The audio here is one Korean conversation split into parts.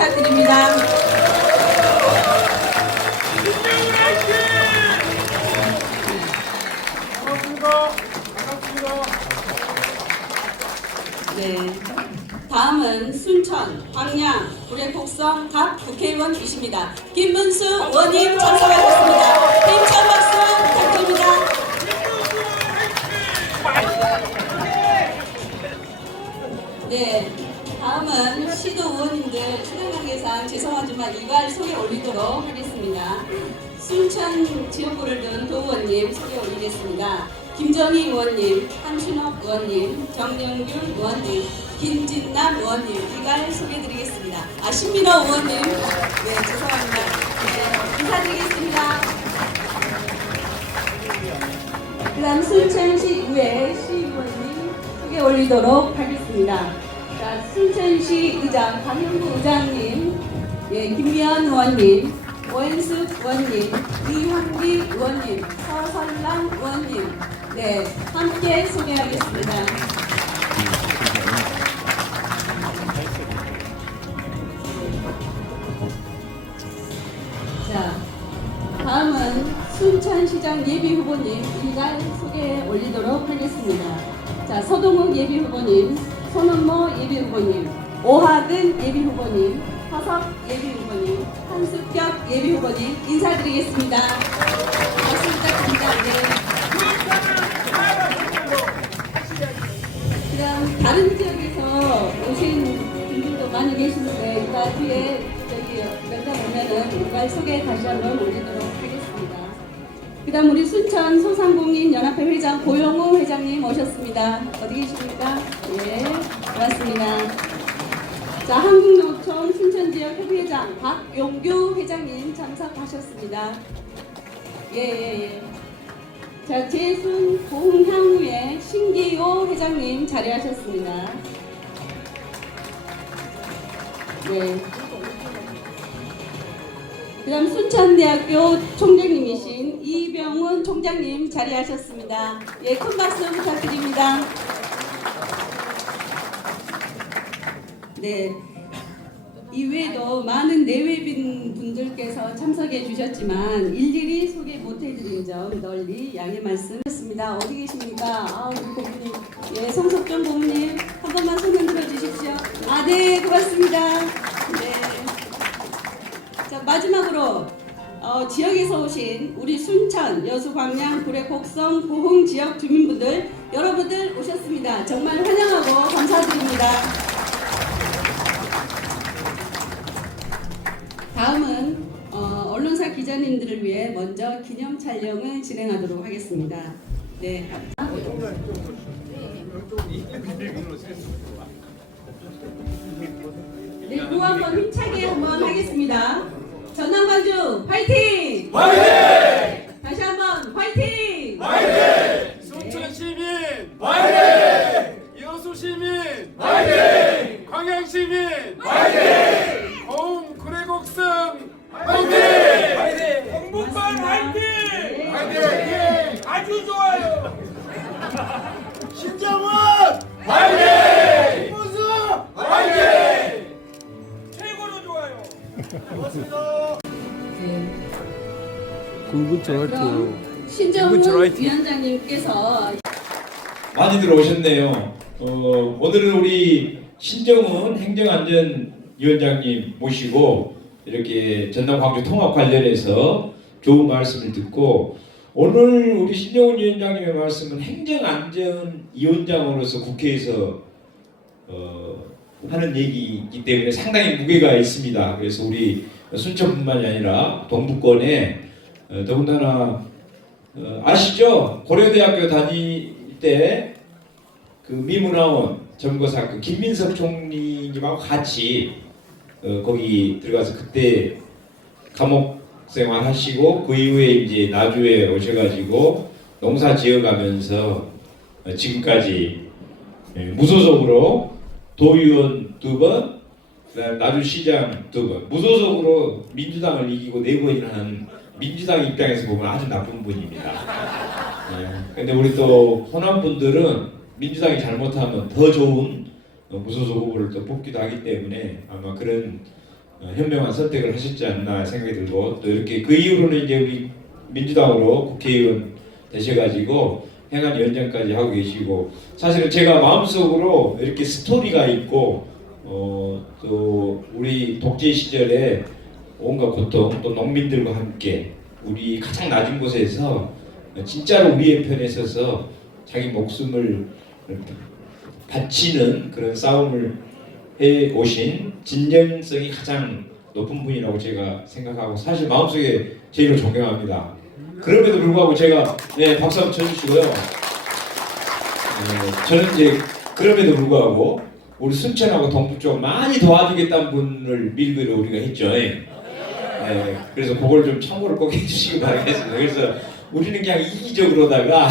부탁드립니다. 네, 다음은 순천, 광양, 구례 곡성 각 국회의원이십니다. 김문수 의원님 참석하셨습니다. 힘찬 박수 부탁드립니다. 네, 다음은 시도 의원님들 수행 관계상 죄송하지만 일괄 소개 올리도록 하겠습니다. 순천 지역구를 둔 도의원님 소개 올리겠습니다. 김정희 의원님, 한춘옥 의원님, 정영균 의원님, 김진남 의원님 일괄 소개드리겠습니다. 신민호 의원님, 네 죄송합니다. 네, 인사드리겠습니다. 그다음 순천시 의회 시의원님 소개 올리도록 하겠습니다. 자, 순천시 의장 강영구 의장님, 예, 김미연 의원님, 오현숙 의원님, 이황기 의원님, 서설랑 의원님, 네, 함께 소개하겠습니다. 자, 다음은 순천시장 예비후보님 일괄 소개해 올리도록 하겠습니다. 자, 서동욱 예비후보님, 손은모 예비후보님, 오하근 예비후보님, 화석 예비후보님, 한숙격 예비후보님 인사드리겠습니다. 박수 부탁드립니다. 네. 그다음 다른 지역에서 오신 분들도 많이 계시는데 이따 뒤에 저기 면담 오면은 일괄 소개 다시 한번 올리도록 하겠습니다. 그다음 우리 순천 소상공인 연합회 회장 고용우 회장님 오셨습니다. 어디 계십니까? 예, 고맙습니다. 자, 한국노총 순천지역 협의회장 박용규 회장님 참석하셨습니다. 예. 자, 재순 고흥향후의 신기호 회장님 자리하셨습니다. 네. 그 다음 순천대학교 총장님이신 이병훈 총장님 자리하셨습니다. 예, 큰 박수 부탁드립니다. 네. 이외에도 많은 내외빈 분들께서 참석해 주셨지만 일일이 소개 못 해드린 점 널리 양해 말씀드렸습니다. 어디 계십니까? 우리 고모님, 예, 송석정 고모님 한 번만 손 흔들어 주십시오. 네, 고맙습니다. 네. 자, 마지막으로 지역에서 오신 우리 순천, 여수, 광양, 구례, 곡성, 고흥 지역 주민분들 여러분들 오셨습니다. 정말 환영하고 감사드립니다. 다음은 언론사 기자님들을 위해 먼저 기념 촬영을 진행하도록 하겠습니다. 네. 네, 구호 한번 힘차게 한번 하겠습니다. 전남관주 화이팅! 화이팅! 다시 한번 화이팅! 화이팅! 순천 시민 화이팅! 여수 시민 화이팅! 광양 시민 화이팅! 고흥 구례곡성 화이팅! 화이팅! 홍분만 화이팅! 화이팅! 아주 좋아요. 신정원 화이팅! 김문수 화이팅! 최고로 좋아요. 고맙습니다. 네. 군분처 화이팅. 신정훈 위원장님께서 많이들 오셨네요. 오늘은 우리 신정훈 행정안전위원장님 모시고 이렇게 전남 광주 통합 관련해서 좋은 말씀을 듣고, 오늘 우리 신정훈 위원장님의 말씀은 행정안전위원장으로서 국회에서 하는 얘기이기 때문에 상당히 무게가 있습니다. 그래서 우리 순천뿐만이 아니라 동부권에 더군다나 아시죠? 고려대학교 다닐 때 그 미문화원 점거 사건 김민석 총리님하고 같이 거기 들어가서 그때 감옥 생활 하시고 그 이후에 이제 나주에 오셔가지고 농사 지어가면서 지금까지 무소속으로 도의원 2번, 그다음 나주시장 2번, 무소속으로 민주당을 이기고 4번이나 하는 민주당 입장에서 보면 아주 나쁜 분입니다. 근데 우리 또 호남 분들은 민주당이 잘못하면 더 좋은 무소속 후보를 또 뽑기도 하기 때문에 아마 그런 현명한 선택을 하셨지 않나 생각이 들고, 또 이렇게 그 이후로는 이제 우리 민주당으로 국회의원 되셔가지고 행안위원장까지 하고 계시고, 사실은 제가 마음속으로 이렇게 스토리가 있고 또 우리 독재 시절에 온갖 고통, 또 농민들과 함께 우리 가장 낮은 곳에서 진짜로 우리의 편에 서서 자기 목숨을 바치는 그런 싸움을 해 오신 진정성이 가장 높은 분이라고 제가 생각하고, 사실 마음속에 제일 존경합니다. 그럼에도 불구하고 제가 박수 한번 쳐주시고요. 저는 이제 그럼에도 불구하고 우리 순천하고 동부 쪽 많이 도와주겠다는 분을 밀기로 우리가 했죠. 그래서 그걸 좀 참고를 꼭 해주시기 바라겠습니다. 그래서 우리는 그냥 이기적으로다가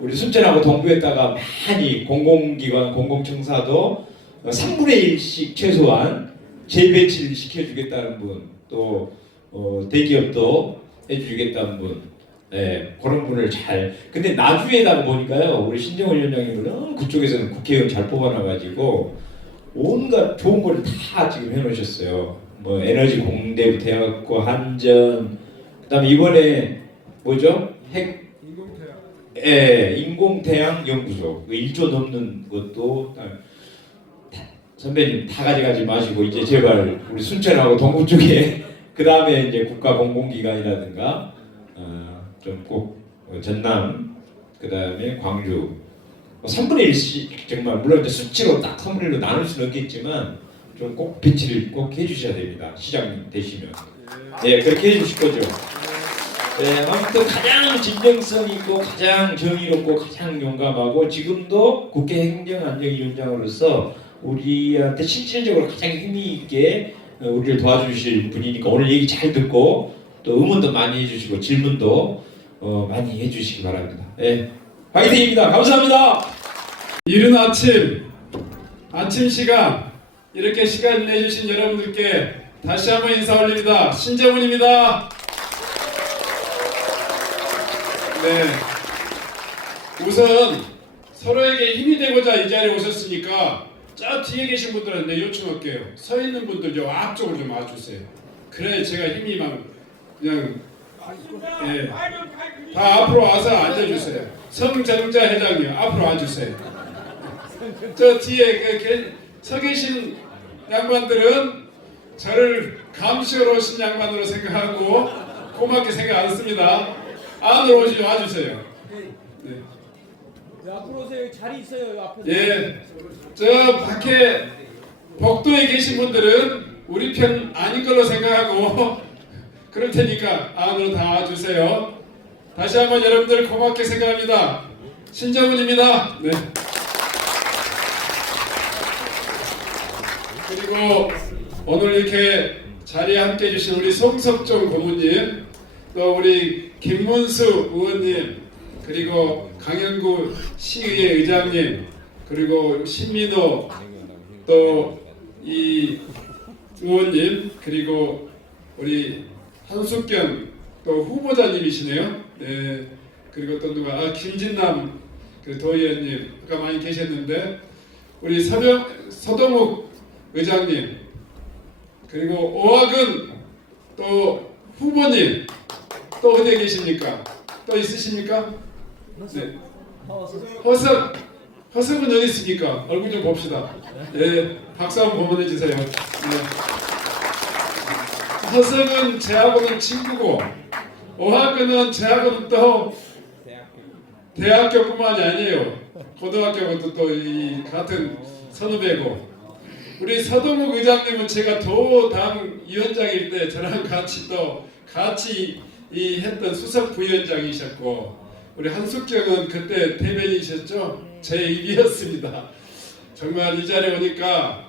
우리 순천하고 동부에다가 많이 공공기관, 공공청사도 3분의 1씩 최소한 재배치를 시켜주겠다는 분, 또 대기업도 해주겠다는 분, 그런 분을 잘. 근데 나주에다가 보니까요, 우리 신정원 위원장님은 그쪽에서는 국회의원 잘 뽑아놔가지고 온갖 좋은 거를 다 지금 해놓으셨어요. 뭐 에너지 공대부터 해갖고 한전, 그다음에 이번에 뭐죠? 인공태양 연구소 1조 넘는 것도 선배님 다 가져가지 마시고 이제 제발 우리 순천하고 동부 쪽에 그 다음에 이제 국가 공공기관이라든가 좀 꼭 전남, 그 다음에 광주 3분의 1씩 정말, 물론 이제 수치로 딱 3분의 1로 나눌 수는 없겠지만 좀 꼭 배치를 꼭 해주셔야 됩니다. 시장님 되시면. 그렇게 해주실 거죠. 아무튼 가장 진정성 있고 가장 정의롭고 가장 용감하고 지금도 국회 행정안전위원장으로서 우리한테 실질적으로 가장 힘이 있게 우리를 도와주실 분이니까 오늘 얘기 잘 듣고 또 응원도 많이 해주시고 질문도 많이 해주시기 바랍니다. 화이팅입니다. 감사합니다. 이른 아침 시간 이렇게 시간 내주신 여러분들께 다시 한번 인사 올립니다. 신재훈입니다. 우선 서로에게 힘이 되고자 이 자리에 오셨으니까 저 뒤에 계신 분들한테 요청할게요. 서 있는 분들 저 앞쪽으로 좀 와주세요. 그래 제가 힘이 막 그냥 다 앞으로 와서 앉아주세요. 성정자 회장님 앞으로 와주세요. 저 뒤에 서 계신 양반들은 저를 감시하러 오신 양반으로 생각하고 고맙게 생각 안 씁니다. 안으로 와주세요. 앞으로 오세요. 자리 있어요. 앞에. 저 밖에 복도에 계신 분들은 우리 편 아닌 걸로 생각하고 그럴 테니까 안으로 다 와주세요. 다시 한번 여러분들 고맙게 생각합니다. 신정훈입니다. 그리고 오늘 이렇게 자리에 함께 해주신 우리 송석종 고문님, 또 우리 김문수 의원님, 그리고 강영구 시의회 의장님, 그리고 신민호 또 이 의원님, 그리고 우리 한숙경 또 후보자님이시네요. 그리고 또 누가 김진남 그 도의원님 아까 많이 계셨는데, 우리 서동욱 의장님, 그리고 오학은 또 후보님 또 어디에 계십니까? 또 있으십니까? 허석은 어디 있습니까? 얼굴 좀 봅시다. 박수 한번 보내주세요. 허석은 제하고는 친구고, 오학은 제하고는 또 대학교뿐만이 아니에요. 고등학교부터 또 이 같은 선후배고, 우리 서동욱 의장님은 제가 도당 위원장일 때 저랑 같이 했던 수석 부위원장이셨고, 우리 한숙경은 그때 대변이셨죠. 제 입이었습니다. 정말 이 자리에 오니까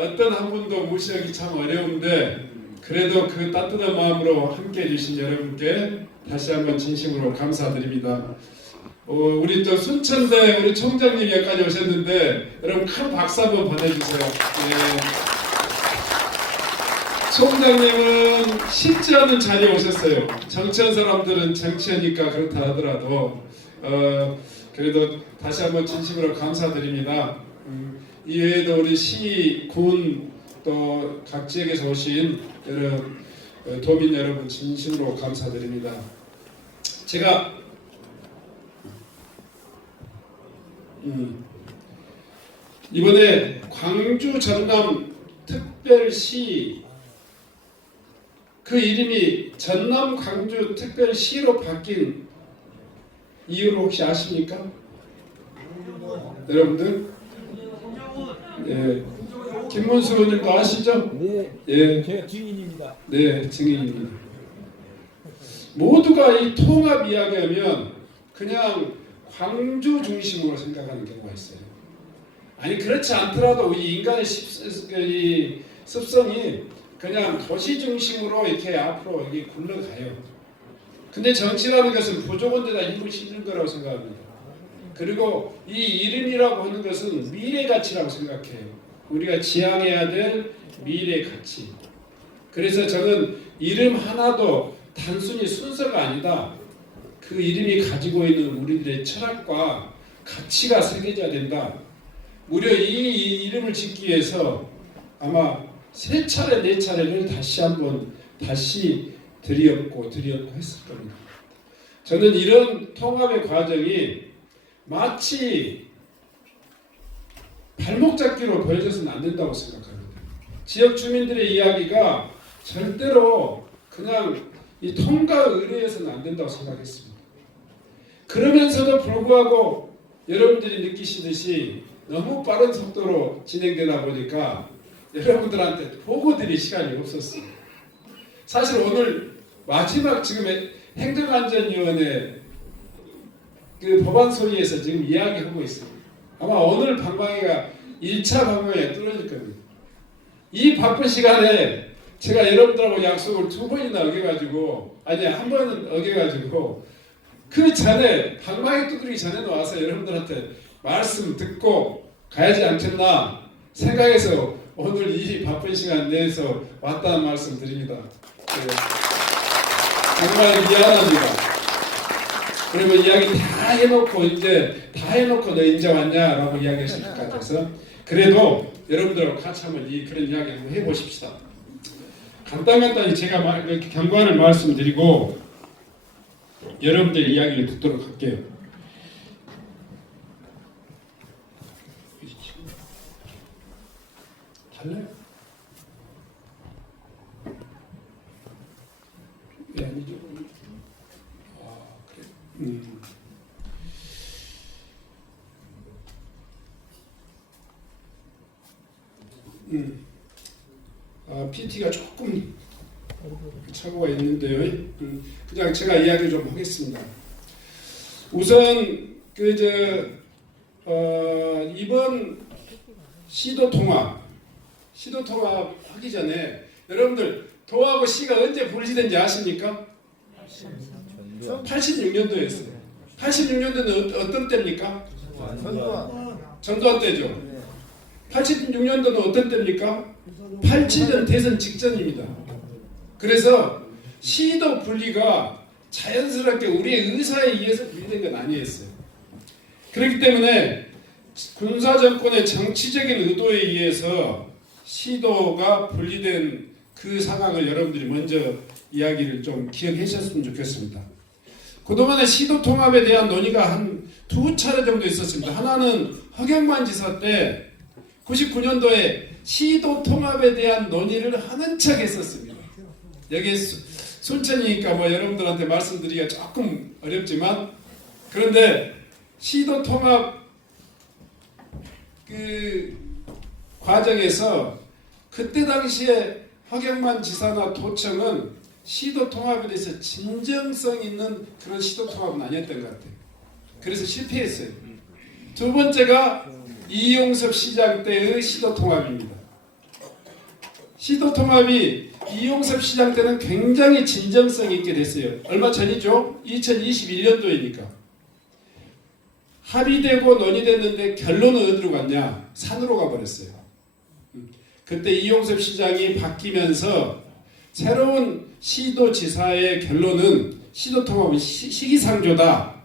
어떤 한 분도 무시하기 참 어려운데, 그래도 그 따뜻한 마음으로 함께 해주신 여러분께 다시 한번 진심으로 감사드립니다. 우리 또 순천대 우리 총장님 여기까지 오셨는데 여러분 큰 박수 한번 보내주세요. 총장님은 쉽지 않은 자리에 오셨어요. 정치한 사람들은 정치하니까 그렇다 하더라도 그래도 다시 한번 진심으로 감사드립니다. 이외에도 우리 시, 군, 또 각 지역에서 오신 여러 도민 여러분 진심으로 감사드립니다. 제가 이번에 광주 전남 특별시 그 이름이 전남 광주 특별시로 바뀐 이유를 혹시 아십니까? 여러분들? 예. 김문수 의원님도 아시죠? 네. 예. 제가 증인입니다. 네, 증인입니다. 모두가 이 통합 이야기하면 그냥 광주 중심으로 생각하는 경우가 있어요. 아니 그렇지 않더라도 이 인간의 이 습성이 그냥 도시 중심으로 이렇게 앞으로 이게 굴러가요. 근데 정치라는 것은 부족한데다 힘을 싣는 거라고 생각합니다. 그리고 이 이름이라고 하는 것은 미래 가치라고 생각해요. 우리가 지향해야 될 미래 가치. 그래서 저는 이름 하나도 단순히 순서가 아니다. 그 이름이 가지고 있는 우리들의 철학과 가치가 새겨져야 된다. 무려 이 이름을 짓기 위해서 아마 3차례 4차례를 다시 드리었고 했을 겁니다. 저는 이런 통합의 과정이 마치 발목 잡기로 보여져서는 안 된다고 생각합니다. 지역 주민들의 이야기가 절대로 그냥 이 통과 의뢰해서는 안 된다고 생각했습니다. 그러면서도 불구하고 여러분들이 느끼시듯이 너무 빠른 속도로 진행되다 보니까 여러분들한테 보고 드릴 시간이 없었어요. 사실 오늘 마지막 지금 행정안전위원회 그 법안 소위에서 지금 이야기하고 있습니다. 아마 오늘 방방이가 1차 방방에 뚫어질 겁니다. 이 바쁜 시간에 제가 여러분들하고 약속을 2번이나 어겨가지고 아니 한 번은 어겨가지고 그 전에 방방이 뚫기 전에 와서 여러분들한테 말씀 듣고 가야지 않겠나 생각해서 오늘 이 바쁜 시간 내에서 왔다는 말씀 드립니다. 정말 미안합니다. 그리고 이야기 다 해놓고 너 이제 왔냐라고 이야기하실 것 같아서 그래도 여러분들하고 같이 한번 그런 이야기 한번 해보십시다. 간단히 제가 경관을 말씀드리고 여러분들 이야기를 듣도록 할게요. 달라요? 네, 아니죠. 그래. PT가 조금 착오가 있는데요. 그냥 제가 이야기 좀 하겠습니다. 우선 이번 시도 통합 하기 전에 여러분들 도하고 시가 언제 분리된지 아십니까? 86년도였어요. 86년도는 어떤 때입니까? 전두환 때죠. 86년도는 어떤 때입니까? 87년 대선 직전입니다. 그래서 시도 분리가 자연스럽게 우리의 의사에 의해서 분리된 건 아니었어요. 그렇기 때문에 군사정권의 정치적인 의도에 의해서 시도가 분리된 그 상황을 여러분들이 먼저 이야기를 좀 기억하셨으면 좋겠습니다. 그동안에 시도 통합에 대한 논의가 한 2차례 정도 있었습니다. 하나는 허경만 지사 때 99년도에 시도 통합에 대한 논의를 하는 척 했었습니다. 여기 순천이니까 뭐 여러분들한테 말씀드리기가 조금 어렵지만 그런데 시도 통합 그 과정에서 그때 당시에 허경만 지사나 도청은 시도 통합에 대해서 진정성 있는 그런 시도 통합은 아니었던 것 같아요. 그래서 실패했어요. 두 번째가 이용섭 시장 때의 시도 통합입니다. 시도 통합이 이용섭 시장 때는 굉장히 진정성 있게 됐어요. 얼마 전이죠? 2021년도이니까. 합의되고 논의됐는데 결론은 어디로 갔냐? 산으로 가버렸어요. 그때 이용섭 시장이 바뀌면서 새로운 시도지사의 결론은 시도통합은 시기상조다.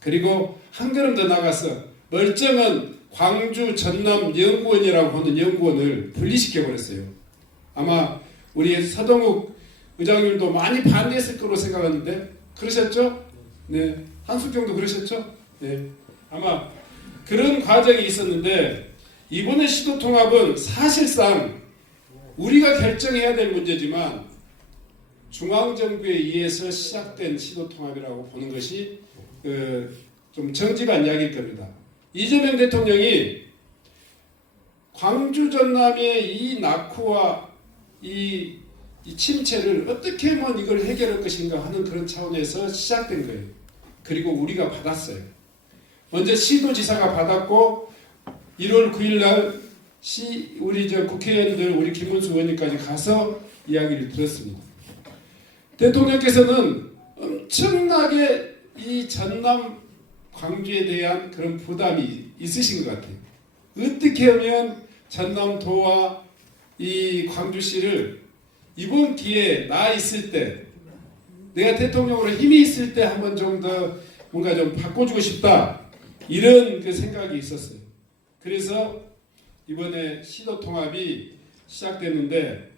그리고 한 걸음 더 나가서 멀쩡한 광주 전남 연구원이라고 하는 연구원을 분리시켜 버렸어요. 아마 우리 서동욱 의장님도 많이 반대했을 거로 생각하는데 그러셨죠? 네, 한숙경도 그러셨죠? 네, 아마 그런 과정이 있었는데 이번에 시도통합은 사실상 우리가 결정해야 될 문제지만 중앙정부에 의해서 시작된 시도통합이라고 보는 것이 좀 정직한 이야기일 겁니다. 이재명 대통령이 광주 전남의 이 낙후와 이 침체를 어떻게 하면 이걸 해결할 것인가 하는 그런 차원에서 시작된 거예요. 그리고 우리가 받았어요. 먼저 시도지사가 받았고 1월 9일 날 우리 국회의원들 우리 김문수 의원님까지 가서 이야기를 들었습니다. 대통령께서는 엄청나게 이 전남 광주에 대한 그런 부담이 있으신 것 같아요. 어떻게 하면 전남도와 이 광주시를 이번 기회에 나 있을 때 내가 대통령으로 힘이 있을 때 한번 좀 더 뭔가 좀 바꿔주고 싶다 이런 그 생각이 있었어요. 그래서 이번에 시도통합이 시작됐는데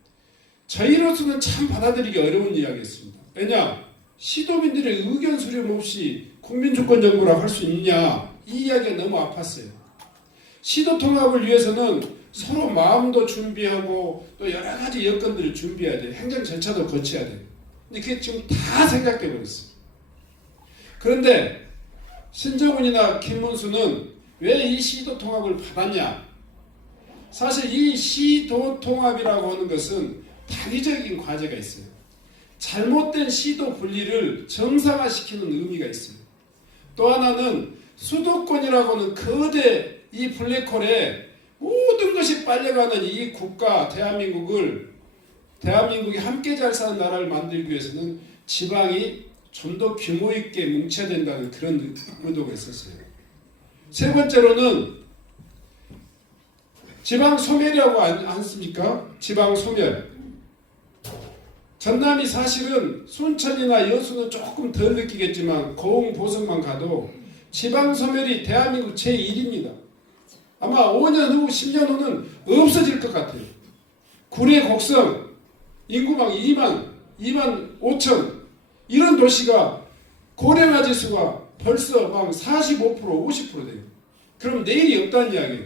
저희로서는 참 받아들이기 어려운 이야기였습니다. 왜냐? 시도민들의 의견 수렴 없이 국민주권정부라고 할 수 있냐 이 이야기가 너무 아팠어요. 시도통합을 위해서는 서로 마음도 준비하고 또 여러 가지 여건들을 준비해야 돼요. 행정 절차도 거쳐야 돼요. 근데 그게 지금 다 생략돼 버렸어요. 그런데 신정훈이나 김문수는 왜 이 시도통합을 받았냐? 사실 이 시도통합이라고 하는 것은 단위적인 과제가 있어요. 잘못된 시도 분리를 정상화시키는 의미가 있어요. 또 하나는 수도권이라고 하는 거대 이 블랙홀에 모든 것이 빨려가는 이 국가 대한민국이 함께 잘 사는 나라를 만들기 위해서는 지방이 좀 더 규모 있게 뭉쳐야 된다는 그런 의도가 있었어요. 세 번째로는 지방 소멸이라고 않습니까? 지방 소멸. 전남이 사실은 순천이나 여수는 조금 덜 느끼겠지만 고흥, 보성만 가도 지방 소멸이 대한민국 제1입니다. 아마 5년 후, 10년 후는 없어질 것 같아요. 구례, 곡성, 인구방 2만 5천 이런 도시가 고령화 지수가 벌써 막 45%, 50% 돼요. 그럼 내일이 없다는 이야기예요.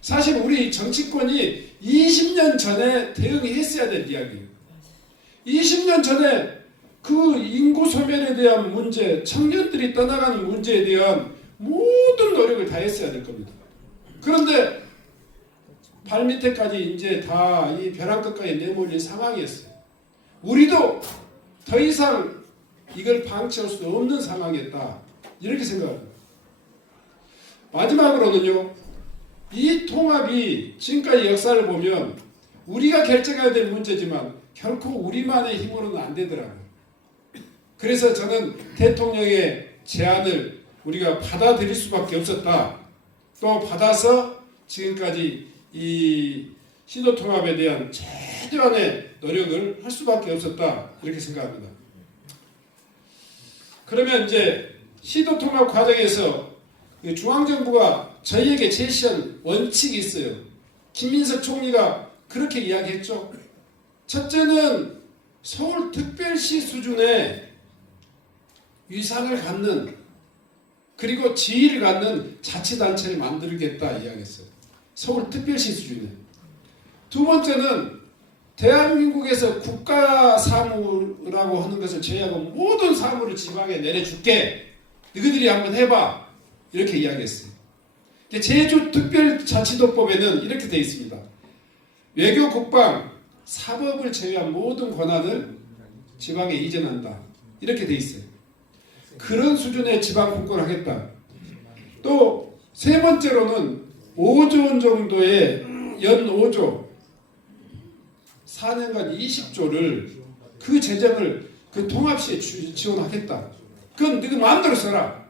사실 우리 정치권이 20년 전에 대응했어야 될 이야기예요. 20년 전에 그 인구 소멸에 대한 문제, 청년들이 떠나가는 문제에 대한 모든 노력을 다 했어야 될 겁니다. 그런데 발밑에까지 이제 다 이 벼랑 끝까지 내몰린 상황이었어요. 우리도 더 이상 이걸 방치할 수 없는 상황이었다. 이렇게 생각합니다. 마지막으로는요. 이 통합이 지금까지 역사를 보면 우리가 결정해야 될 문제지만 결코 우리만의 힘으로는 안 되더라고요. 그래서 저는 대통령의 제안을 우리가 받아들일 수밖에 없었다. 또 받아서 지금까지 이 시도통합에 대한 최대한의 노력을 할 수밖에 없었다. 이렇게 생각합니다. 그러면 이제 시도통합 과정에서 중앙정부가 저희에게 제시한 원칙이 있어요. 김민석 총리가 그렇게 이야기했죠. 첫째는 서울특별시 수준의 위상을 갖는 그리고 지위를 갖는 자치단체를 만들겠다 이야기했어요. 서울특별시 수준에. 두 번째는 대한민국에서 국가사무라고 하는 것을 제외하고 모든 사무를 지방에 내려줄게. 너희들이 한번 해봐. 이렇게 이야기했어요. 제주특별자치도법에는 이렇게 되어 있습니다. 외교, 국방, 사법을 제외한 모든 권한을 지방에 이전한다. 이렇게 되어 있어요. 그런 수준의 지방 분권을 하겠다. 또 세 번째로는 5조 원 정도의 연 5조 4년간 20조를 그 재정을 그 통합시에 지원하겠다. 그건 너희 마음대로 써라.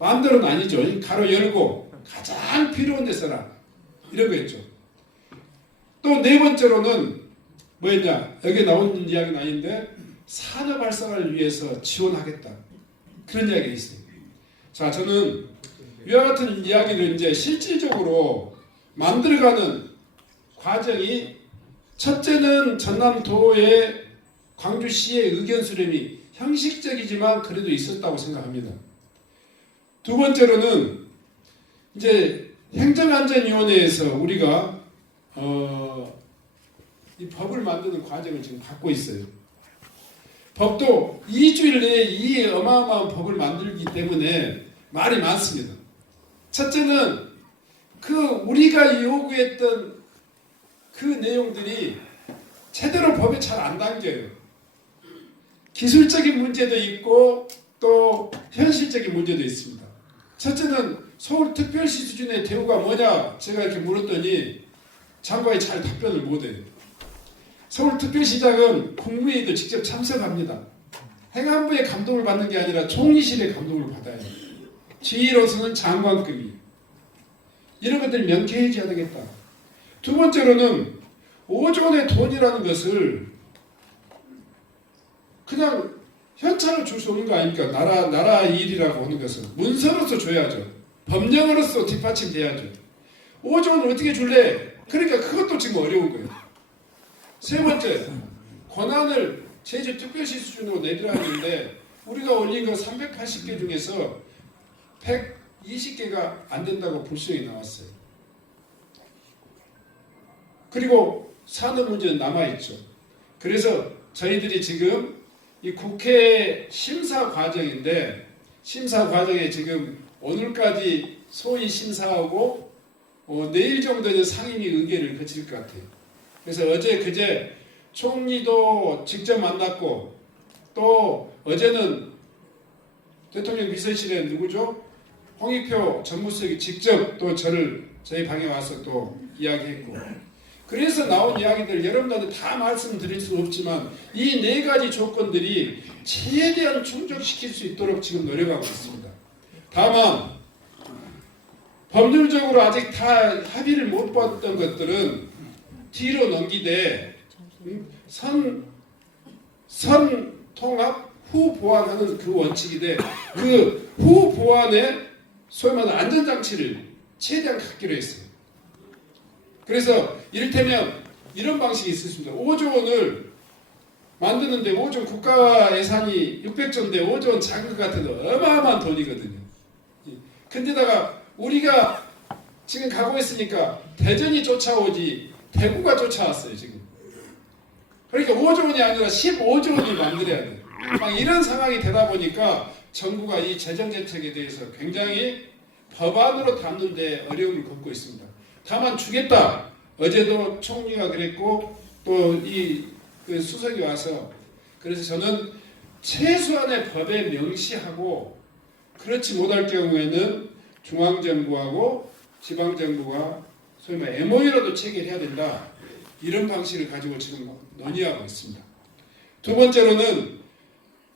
마음대로는 아니죠. 가로 열고 가장 필요한 데 써라. 이런 거였죠. 또 네 번째로는 뭐였냐. 여기 나온 이야기는 아닌데 산업 활성화를 위해서 지원하겠다. 그런 이야기가 있어요. 자, 저는 이와 같은 이야기를 이제 실질적으로 만들어가는 과정이 첫째는 전남도의 광주시의 의견 수렴이 형식적이지만 그래도 있었다고 생각합니다. 두 번째로는 이제 행정안전위원회에서 우리가 이 법을 만드는 과정을 지금 갖고 있어요. 법도 2주일 내에 이 어마어마한 법을 만들기 때문에 말이 많습니다. 첫째는 그 우리가 요구했던 그 내용들이 제대로 법에 잘 안 담겨요. 기술적인 문제도 있고 또 현실적인 문제도 있습니다. 첫째는 서울특별시 수준의 대우가 뭐냐 제가 이렇게 물었더니 장관이 잘 답변을 못해요. 서울특별시장은 국무회의도 직접 참석합니다. 행안부의 감동을 받는 게 아니라 총리실의 감동을 받아요. 지휘로서는 장관급이. 이런 것들을 명쾌해져야 되겠다. 두 번째로는 5조 원의 돈이라는 것을 그냥 현찰로 줄 수 없는 거 아닙니까? 나라 일이라고 하는 것은 문서로서 줘야죠. 법령으로서 뒷받침돼야죠. 5조 원을 어떻게 줄래? 그러니까 그것도 지금 어려운 거예요. 세 번째, 권한을 제주특별시 수준으로 내리라 했는데 우리가 올린 거 380개 중에서 120개가 안 된다고 불성이 나왔어요. 그리고 산업 문제는 남아있죠. 그래서 저희들이 지금 이 국회 심사 과정인데 심사 과정에 지금 오늘까지 소위 심사하고 내일 정도는 상임위 의결을 거칠 것 같아요. 그래서 어제 그제 총리도 직접 만났고 또 어제는 대통령 비서실에 누구죠? 홍익표 정무수석이 직접 또 저희 방에 와서 또 이야기했고 그래서 나온 이야기들 여러분들한테 다 말씀드릴 수 없지만 이 네 가지 조건들이 최대한 충족시킬 수 있도록 지금 노력하고 있습니다. 다만 법률적으로 아직 다 합의를 못 봤던 것들은 뒤로 넘기되 선통합 후보완하는 그 원칙인데 그 후보완에 소위 말하는 안전장치를 최대한 갖기로 했어요. 그래서 이를테면 이런 방식이 있었습니다. 5조 원을 만드는데 5조 원 국가 예산이 600조인데 5조 원 작은 것 같아도 어마어마한 돈이거든요. 근데다가 우리가 지금 가고 있으니까 대전이 쫓아오지 대구가 쫓아왔어요 지금. 그러니까 5조 원이 아니라 15조 원을 만들어야 돼요. 막 이런 상황이 되다 보니까 정부가 이 재정정책에 대해서 굉장히 법안으로 담는 데 어려움을 겪고 있습니다. 다만 주겠다. 어제도 총리가 그랬고 또 그 수석이 와서 그래서 저는 최소한의 법에 명시하고 그렇지 못할 경우에는 중앙정부하고 지방정부가 소위 말해 MOU라도 체결해야 된다. 이런 방식을 가지고 지금 논의하고 있습니다. 두 번째로는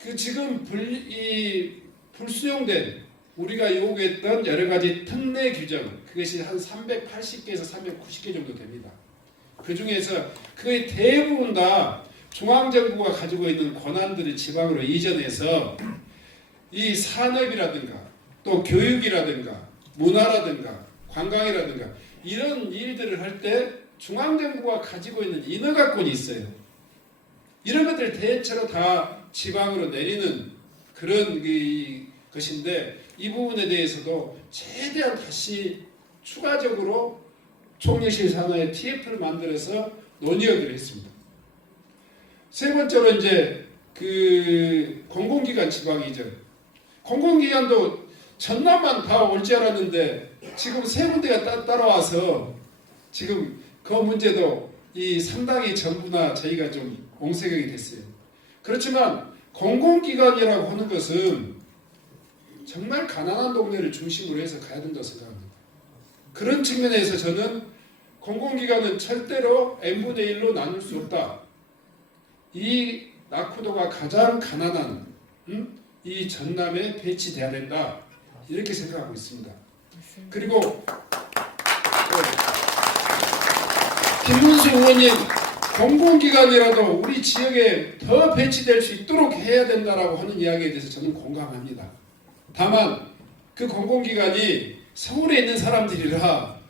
그 지금 불수용된 우리가 요구했던 여러 가지 특례 규정 그것이 한 380개에서 390개 정도 됩니다. 그 중에서 거의 대부분 다 중앙정부가 가지고 있는 권한들을 지방으로 이전해서 이 산업이라든가 또 교육이라든가 문화라든가 관광이라든가 이런 일들을 할 때 중앙정부가 가지고 있는 인허가권이 있어요. 이런 것들을 대체로 다 지방으로 내리는 그런 것인데 이 부분에 대해서도 최대한 다시 추가적으로 총리실 산하에 TF를 만들어서 논의하기로 했습니다. 세 번째로 이제 그 공공기관 지방 이전. 공공기관도 전남만 다 올 줄 알았는데 지금 세 군데가 따라와서 지금 그 문제도 이 상당히 정부나 저희가 좀 옹색하게 됐어요. 그렇지만 공공기관이라고 하는 것은 정말 가난한 동네를 중심으로 해서 가야 된다고 생각합니다. 그런 측면에서 저는 공공기관은 절대로 n분의 1로 나눌 수 없다. 이 낙후도가 가장 가난한 이 전남에 배치돼야 된다. 이렇게 생각하고 있습니다. 그리고 김문수 의원님 공공기관이라도 우리 지역에 더 배치될 수 있도록 해야 된다라고 하는 이야기에 대해서 저는 공감합니다. 다만 그 공공기관이 서울에 있는 사람들이라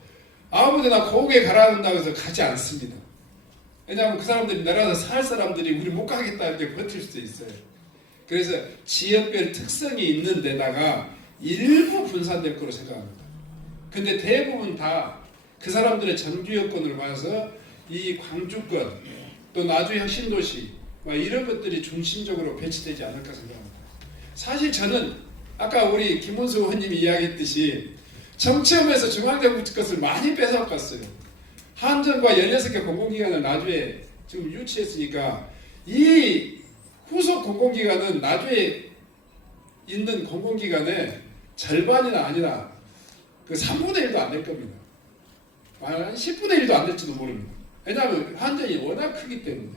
아무데나 고국에 가라는다고 해서 가지 않습니다. 왜냐하면 그 사람들이 나라에서 살 사람들이 우리 못 가겠다 이렇게 버틸 수도 있어요. 그래서 지역별 특성이 있는 데다가 일부 분산될 거로 생각합니다. 근데 대부분 다 그 사람들의 정규 여건을 봐서 이 광주권 또 나주 혁신도시 이런 것들이 중심적으로 배치되지 않을까 생각합니다. 사실 저는 아까 우리 김문수 의원님이 이야기했듯이 정치험에서 중앙정부 것을 많이 뺏어갔어요. 한전과 16개 공공기관을 나주에 지금 유치했으니까 이 후속 공공기관은 나주에 있는 공공기관의 절반이나 아니라 그 3분의 1도 안 될 겁니다. 한 10분의 1도 안 될지도 모릅니다. 왜냐하면 한전이 워낙 크기 때문에.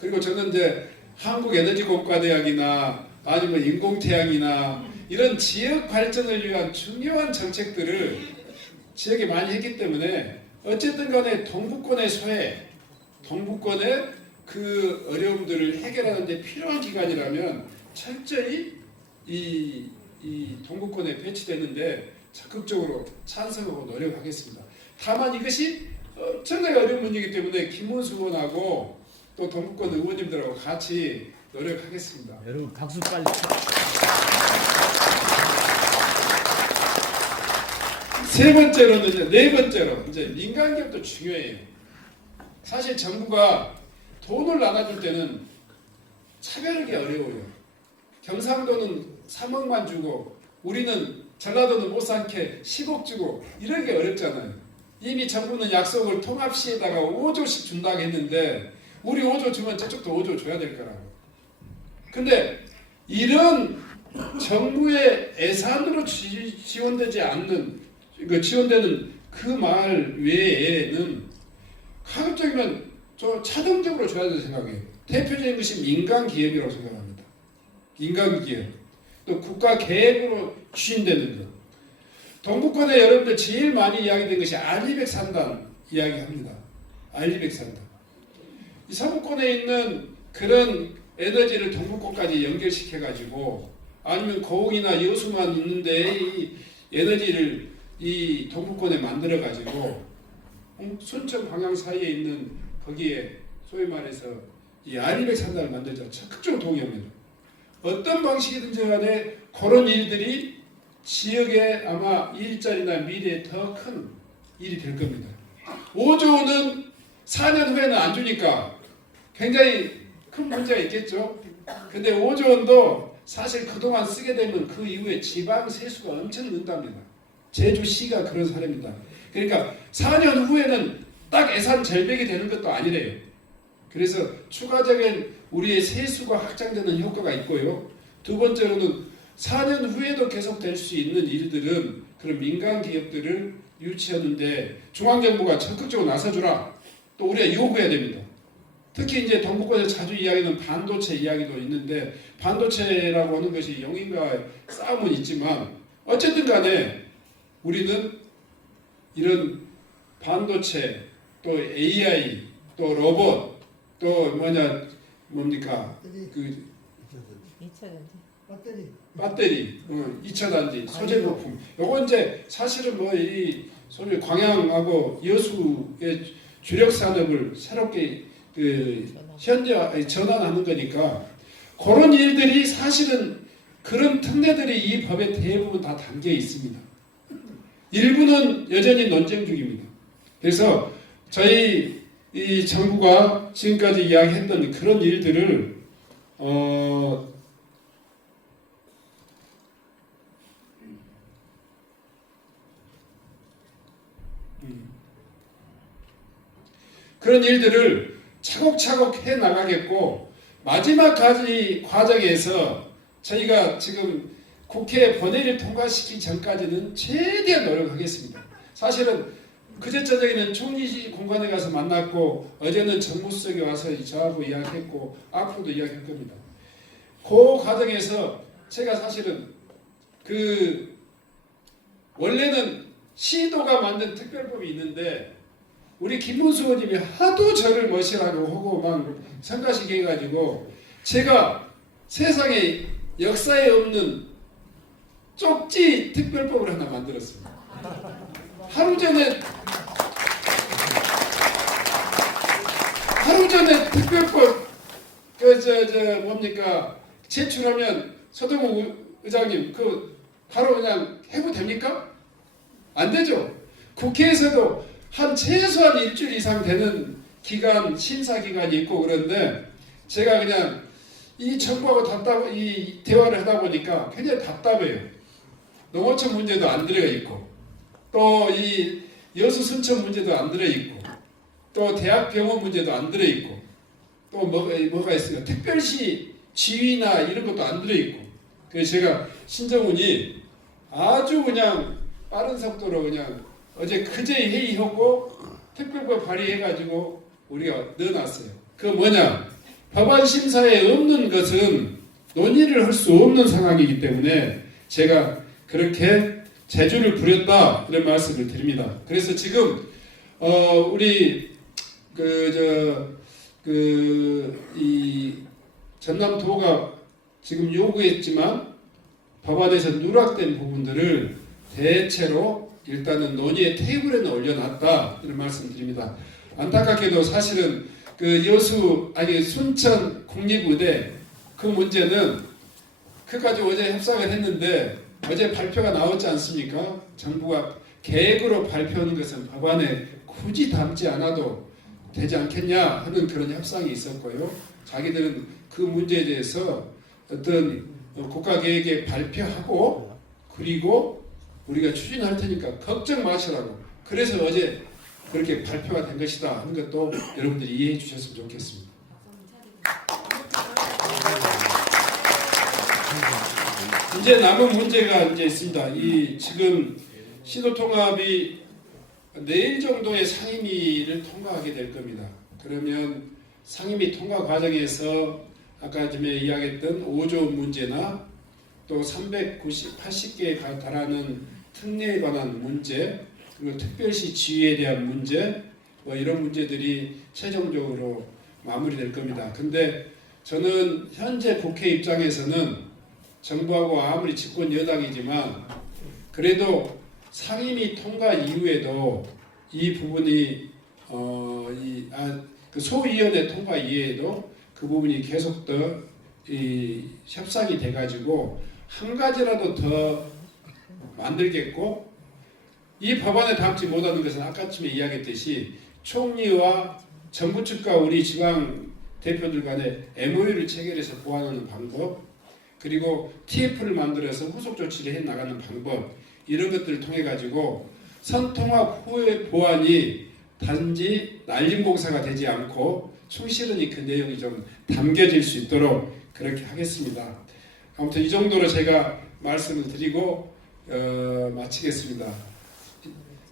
그리고 저는 이제 한국에너지국가대학이나 아니면 인공태양이나 이런 지역 발전을 위한 중요한 정책들을 지역에 많이 했기 때문에 어쨌든 간에 동북권의 소외, 동북권의 그 어려움들을 해결하는 데 필요한 기관이라면 철저히 이 동북권에 배치되는데 적극적으로 찬성하고 노력하겠습니다. 다만 이것이 엄청나게 어려운 문제이기 때문에 김문수 의원하고 또 동북권 의원님들하고 같이 노력하겠습니다. 여러분 박수 빨리. 세 번째로는 이제 네 번째로 이제 민간기업도 중요해요. 사실 정부가 돈을 나눠줄 때는 차별하기 어려워요. 경상도는 3억만 주고 우리는 전라도는 못산게 10억 주고 이러기 어렵잖아요. 이미 정부는 약속을 통합시에다가 5조씩 준다고 했는데 우리 5조 주면 저쪽도 5조 줘야 될 거라고. 근데 이런 정부의 예산으로 지원되지 않는 지원되는 그 말 외에는 가급적이면 저 차등적으로 줘야 된다고 생각해요. 대표적인 것이 민간 기업이라고 생각합니다. 민간 기업. 또 국가 계획으로 추진되는 것. 동북권에 여러분들 제일 많이 이야기된 것이 R203단 이야기합니다. R203단. 이 서부권에 있는 그런 에너지를 동북권까지 연결시켜가지고 아니면 고흥이나 여수만 있는데 이 에너지를 이 동북권에 만들어가지고 순천 방향 사이에 있는 거기에 소위 말해서 이 R203단을 만들자 적극적으로 동의합니다. 어떤 방식이든지 간에 그런 일들이 지역에 아마 일자리나 미래에 더 큰 일이 될 겁니다. 5조는 4년 후에는 안 주니까 굉장히 큰 문제가 있겠죠. 근데 5조 원도 사실 그동안 쓰게 되면 그 이후에 지방 세수가 엄청 는답니다. 제주시가 그런 사례입니다. 그러니까 4년 후에는 딱 예산 절벽이 되는 것도 아니래요. 그래서 추가적인 우리의 세수가 확장되는 효과가 있고요. 두 번째로는 4년 후에도 계속될 수 있는 일들은 그런 민간 기업들을 유치하는데 중앙정부가 적극적으로 나서주라. 또 우리가 요구해야 됩니다. 특히 이제 동북권에서 자주 이야기하는 반도체 이야기도 있는데 반도체라고 하는 것이 영인과의 싸움은 있지만 어쨌든 간에 우리는 이런 반도체 또 AI 또 로봇 또 뭡니까 그 2차전지 배터리 2차단지 소재 부품 요거 이제 사실은 뭐 이 소위 광양하고 여수의 주력 산업을 새롭게 그 현대 전환하는 거니까 그런 일들이 사실은 그런 특례들이 이 법에 대부분 다 담겨 있습니다. 일부는 여전히 논쟁 중입니다. 그래서 저희 이 정부가 지금까지 이야기했던 그런 일들을 그런 일들을 차곡차곡 해 나가겠고 마지막까지 과정에서 저희가 지금 국회 본회의를 통과시키기 전까지는 최대한 노력하겠습니다. 사실은 그제 저녁에는 총리 공간에 가서 만났고 어제는 정무수석이 와서 저하고 이야기했고 앞으로도 이야기할 겁니다. 그 과정에서 제가 사실은 그 원래는 시도가 만든 특별법이 있는데 우리 김문수 의원님이 하도 저를 멋이라고 하고 막 성가시게 해가지고 제가 세상에 역사에 없는 쪽지 특별법을 하나 만들었습니다. 하루 전에 특별법 뭡니까 제출하면 서동욱 의장님 그 바로 그냥 해고 됩니까? 안 되죠. 국회에서도 한 최소한 일주일 이상 되는 기간 심사 기간이 있고 그런데 제가 그냥 이 정부하고 이 대화를 하다 보니까 굉장히 답답해요. 농어촌 문제도 안 들어가 있고 또 이 여수 순천 문제도 안 들어 있고 또 대학병원 문제도 안 들어 있고 또 뭐가 있어요? 특별시 지위나 이런 것도 안 들어 있고 그래서 제가 신정훈이 아주 그냥 빠른 속도로 그냥 그제 회의하고 특별법 발의해가지고 우리가 넣어놨어요. 그 뭐냐? 법안 심사에 없는 것은 논의를 할 수 없는 상황이기 때문에 제가 그렇게 재주를 부렸다 이런 말씀을 드립니다. 그래서 지금 우리 이 전남도가 지금 요구했지만 법안에서 누락된 부분들을 대체로 일단은 논의의 테이블에는 올려놨다 이런 말씀드립니다. 안타깝게도 사실은 순천 국립의대 그 문제는 그까지 어제 협상을 했는데 어제 발표가 나왔지 않습니까? 정부가 계획으로 발표하는 것은 법안에 굳이 담지 않아도 되지 않겠냐 하는 그런 협상이 있었고요. 자기들은 그 문제에 대해서 어떤 국가계획에 발표하고 그리고 우리가 추진할 테니까 걱정 마시라고 그래서 어제 그렇게 발표가 된 것이다 하는 것도 여러분들이 이해해 주셨으면 좋겠습니다. 이제 남은 문제가 이제 있습니다. 이 지금 시도통합이 내일 정도의 상임위를 통과하게 될 겁니다. 그러면 상임위 통과 과정에서 아까 전에 이야기했던 5조 문제나 또 380개에 달하는 특례에 관한 문제 그리고 특별시 지위에 대한 문제 이런 문제들이 최종적으로 마무리될 겁니다. 근데 저는 현재 국회 입장에서는 정부하고 아무리 집권 여당이지만 그래도 상임위 통과 이후에도 이 부분이 소위원회 통과 이후에도 그 부분이 계속 더 협상이 돼가지고 한 가지라도 더 만들겠고 이 법안에 담지 못하는 것은 아까쯤에 이야기했듯이 총리와 정부 측과 우리 지방 대표들 간에 MOU를 체결해서 보완하는 방법 그리고 TF를 만들어서 후속 조치를 해 나가는 방법 이런 것들을 통해 가지고 선통합 후의 보완이 단지 날림공사가 되지 않고 충실히 그 내용이 좀 담겨질 수 있도록 그렇게 하겠습니다. 아무튼 이 정도로 제가 말씀을 드리고 마치겠습니다.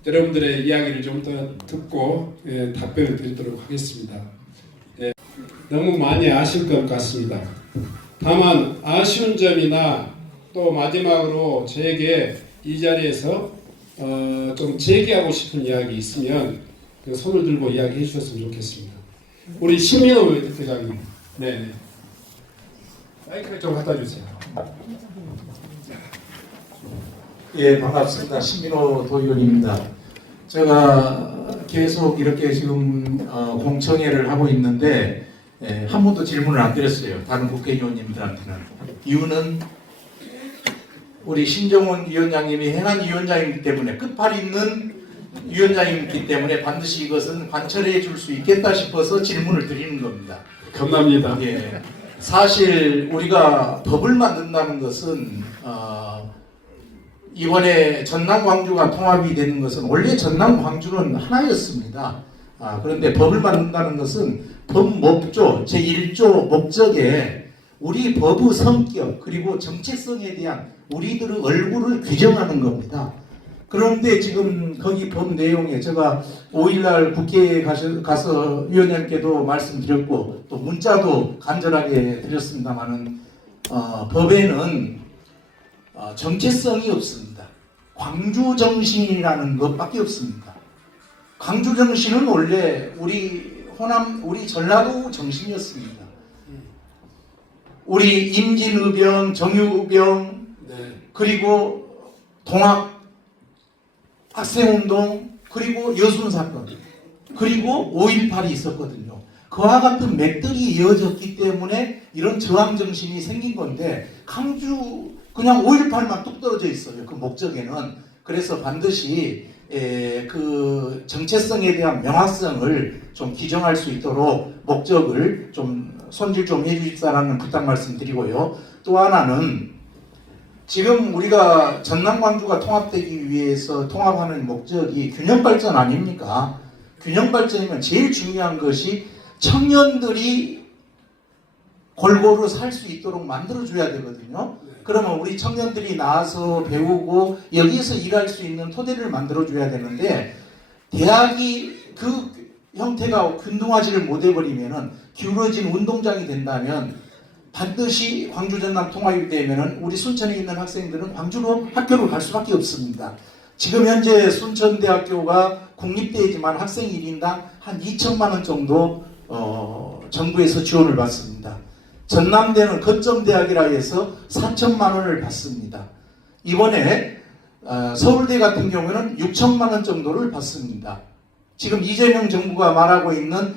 여러분들의 이야기를 좀 더 듣고 답변을 드리도록 하겠습니다. 너무 많이 아실 것 같습니다. 다만 아쉬운 점이나 또 마지막으로 저에게 이 자리에서 좀 제기하고 싶은 이야기 있으면 그 손을 들고 이야기해 주셨으면 좋겠습니다. 우리 신민호 대장님, 네, 마이크를 좀 갖다 주세요. 예, 반갑습니다. 신민호 도의원입니다. 제가 계속 이렇게 지금 공청회를 하고 있는데 한 번도 질문을 안 드렸어요. 다른 국회의원님들한테는. 이유는 우리 신정훈 위원장님이 행안 위원장이기 때문에 끝팔 있는 위원장이기 때문에 반드시 이것은 관철해 줄 수 있겠다 싶어서 질문을 드리는 겁니다. 감사합니다. 예, 사실 우리가 법을 만든다는 것은 이번에 전남 광주가 통합이 되는 것은 원래 전남 광주는 하나였습니다. 그런데 법을 만든다는 것은 법 목조 제1조 목적에 우리 법의 성격 그리고 정체성에 대한 우리들의 얼굴을 규정하는 겁니다. 그런데 지금 거기 법 내용에 제가 5일날 국회에 가서 위원장님께도 말씀드렸고 또 문자도 간절하게 드렸습니다마는 법에는 정체성이 없습니다. 광주정신이라는 것밖에 없습니다. 광주정신은 원래 우리 전라도 정신이었습니다. 우리 임진의병, 정유병, 네. 그리고 동학 학생운동, 그리고 여순 사건, 그리고 5.18이 있었거든요. 그와 같은 맥들이 이어졌기 때문에 이런 저항 정신이 생긴 건데, 강주 그냥 5.18만 뚝 떨어져 있어요. 그 목적에는. 그래서 반드시 그 정체성에 대한 명확성을 좀 기정할 수 있도록 목적을 좀 손질 좀 해주십사라는 부탁 말씀드리고요. 또 하나는 지금 우리가 전남 광주가 통합되기 위해서 통합하는 목적이 균형 발전 아닙니까? 균형 발전이면 제일 중요한 것이 청년들이 골고루 살 수 있도록 만들어줘야 되거든요. 그러면 우리 청년들이 나와서 배우고 여기에서 일할 수 있는 토대를 만들어줘야 되는데, 대학이 그 형태가 균등하지를 못해버리면은, 기울어진 운동장이 된다면 반드시 광주 전남 통합이 되면은 우리 순천에 있는 학생들은 광주로 학교를 갈 수밖에 없습니다. 지금 현재 순천대학교가 국립대이지만 학생 1인당 한 2천만 원 정도 정부에서 지원을 받습니다. 전남대는 거점대학이라 해서 4천만 원을 받습니다. 이번에 서울대 같은 경우에는 6천만 원 정도를 받습니다. 지금 이재명 정부가 말하고 있는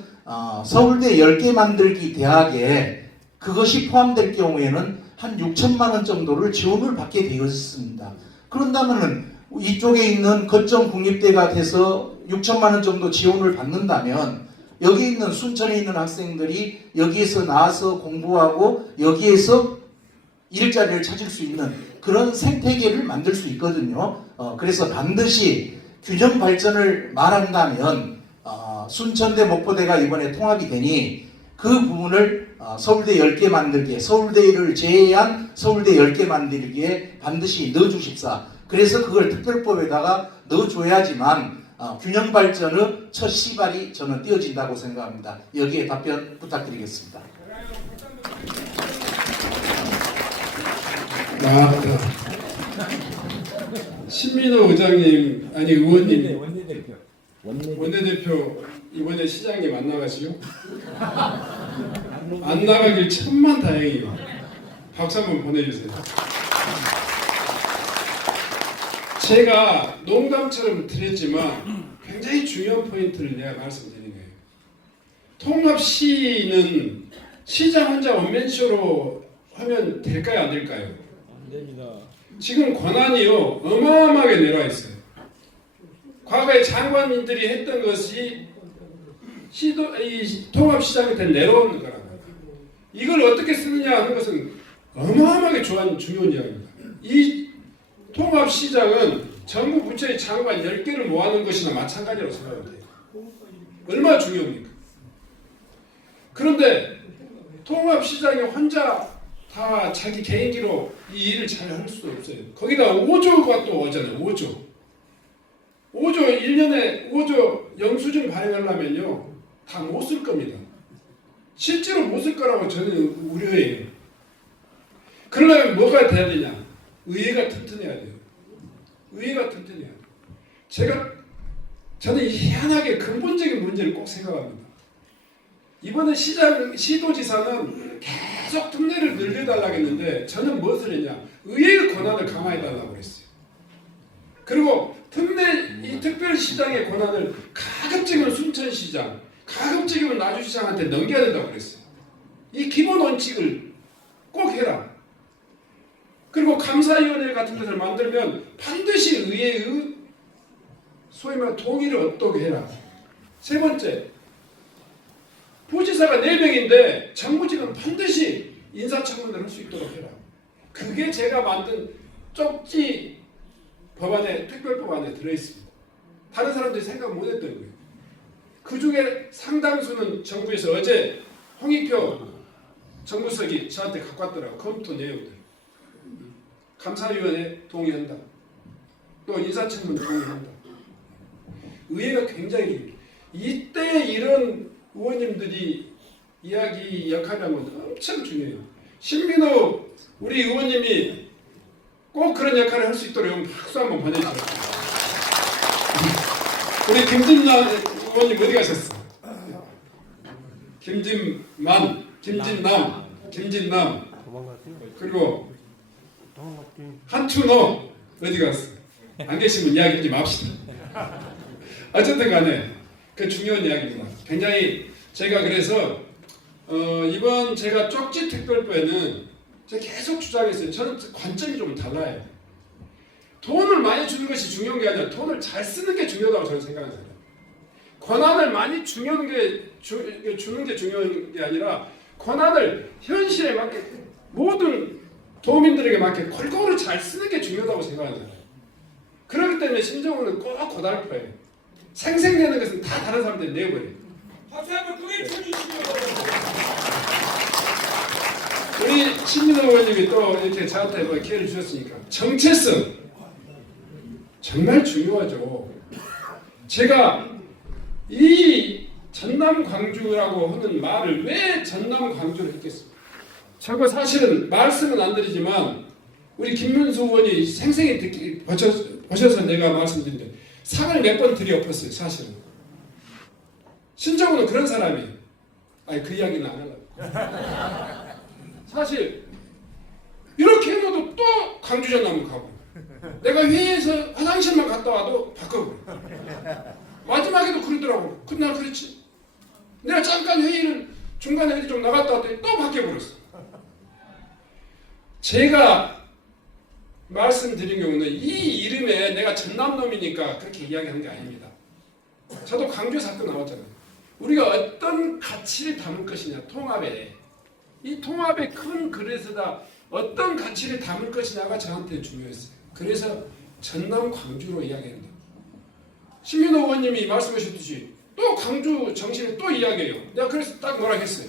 서울대 10개 만들기 대학에 그것이 포함될 경우에는 한 6천만 원 정도를 지원을 받게 되었습니다. 그런다면 이쪽에 있는 거점 국립대가 돼서 6천만 원 정도 지원을 받는다면, 여기 있는 순천에 있는 학생들이 여기에서 나와서 공부하고 여기에서 일자리를 찾을 수 있는 그런 생태계를 만들 수 있거든요. 그래서 반드시 균형 발전을 말한다면 순천대 목포대가 이번에 통합이 되니 그 부분을 서울대 10개 만들기에, 서울대를 제외한 서울대 10개 만들기에 반드시 넣어주십사. 그래서 그걸 특별법에다가 넣어줘야지만 균형 발전의 첫 시발이 저는 띄어진다고 생각합니다. 여기에 답변 부탁드리겠습니다. 신민호 의장님, 아니 의원님, 원내대표. 원내대표 이번에 시장님 안 나가시죠? 안 나가길 천만 다행이에요. 박수 한번 보내주세요. 제가 농담처럼 드렸지만 굉장히 중요한 포인트를 내가 말씀드린 거예요. 통합시는 시장 혼자 원맨쇼로 하면 될까요, 안 될까요? 안 됩니다. 지금 권한이요 어마어마하게 내려와 있어요. 과거에 장관님들이 했던 것이 통합시장한테 내려오는 거라고. 이걸 어떻게 쓰느냐 하는 것은 어마어마하게 중요한 이야기입니다. 이 통합시장은 정부 부처의 장관 10개를 모아놓은 것이나 마찬가지라고 생각합니다. 얼마나 중요합니까? 그런데 통합시장이 혼자 다 자기 개인기로 이 일을 잘 할 수도 없어요. 거기다 5조가 또 오잖아요. 5조 1년에 5조 영수증 발행하려면요 다 못 쓸 겁니다. 실제로 못 쓸 거라고 저는 우려해요. 그러려면 뭐가 돼야 되냐? 의회가 튼튼해야 돼요. 의회가 튼튼해야 돼요. 저는 희한하게 근본적인 문제를 꼭 생각합니다. 이번에 시도지사는 계속 특례를 늘려달라고 했는데 저는 무엇을 했냐? 의회의 권한을 강화해달라고 했어요. 그리고 이 특별시장의 권한을 가급적이면 순천시장, 가급적이면 나주시장한테 넘겨야 된다고 그랬어요. 이 기본 원칙을 꼭 해라. 그리고 감사위원회 같은 것을 만들면 반드시 의회의 소위 말해 동의를 얻도록 해라. 세 번째, 부지사가 4명인데 정무직은 반드시 인사청문회를 할 수 있도록 해라. 그게 제가 만든 쪽지 법안에, 특별법안에 들어있습니다. 다른 사람들이 생각 못했던 거예요. 그 중에 상당수는 정부에서 어제 홍익표 정무석이 저한테 갖고 왔더라고. 검토 내용들. 감사위원회 동의한다. 또 인사청문회 동의한다. 의회가 굉장히 이때 이런 의원님들이 이야기 역할이라는 건 엄청 중요해요. 신민호 우리 의원님이 꼭 그런 역할을 할 수 있도록 박수 한번 보내주세요. 우리 김진남 의원님 어디 가셨어? 김진남, 그리고 한춘호 어디 갔어? 안 계시면 이야기 좀 합시다. 어쨌든 간에 그 중요한 이야기입니다. 굉장히 제가 그래서 이번 제가 쪽지 특별부에는 제가 계속 주장했어요. 저는 관점이 좀 달라요. 돈을 많이 주는 것이 중요한 게 아니라 돈을 잘 쓰는 게 중요하다고 저는 생각해요. 권한을 많이 주는 게 중요한 게 아니라 권한을 현실에 맞게 모든 도민들에게 맞게 골고루 잘 쓰는 게 중요하다고 생각하잖아요. 그렇기 때문에 신정호는 꼭 고달퍼요. 생생내는 것은 다 다른 사람들이 내버려요. 박수 한번 크게 쳐주시죠. 우리 신민호 의원님이 또 이렇게 저한테 뭐 기회를 주셨으니까 정체성 정말 중요하죠. 제가 이 전남 광주라고 하는 말을 왜 전남 광주를 했겠습니까? 저거 사실은 말씀은 안 드리지만 우리 김문수 의원이 생생히 보셔서 내가 말씀드린데 상을 몇 번 들이엎었어요. 사실은 신정호는 그런 사람이에요. 아니 그 이야기는 안 하려고. 사실 이렇게 해놓도 또 광주 전남을 가고 내가 회의에서 화장실만 갔다 와도 바꿔버려. 마지막에도 그러더라고. 그날 그랬지. 내가 잠깐 회의를 중간에 어디 좀 나갔다 왔더니 또 바뀌어버렸어. 제가 말씀드린 경우는 이 이름에 내가 전남놈이니까 그렇게 이야기하는 게 아닙니다. 저도 광주 사건 나왔잖아요. 우리가 어떤 가치를 담을 것이냐, 통합에. 이 통합의 큰 그릇에다 어떤 가치를 담을 것이냐가 저한테 중요했어요. 그래서 전남 광주로 이야기합니다. 신민호 의원님이 말씀하셨듯이 또 광주 정신을 또 이야기해요. 내가 그래서 딱 뭐라 했어요.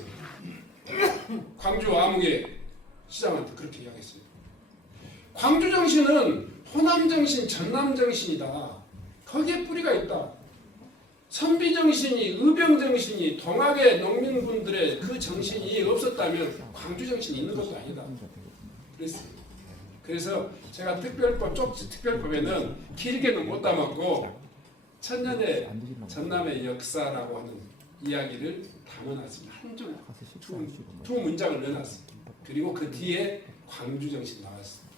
광주 아무개 시장한테 그렇게 이야기했어요. 광주 정신은 호남 정신, 전남 정신이다. 거기에 뿌리가 있다. 선비 정신이, 의병 정신이, 동학의 농민분들의 그 정신이 없었다면 광주 정신이 있는 것도 아니다. 그랬어요. 그래서 제가 쪽지 특별법에는 길게는 못 담았고 천년의 전남의 역사라고 하는 이야기를 담아놨습니다. 한 줄, 두 문장을 넣어놨습니다. 그리고 그 뒤에 광주 정신 나왔습니다.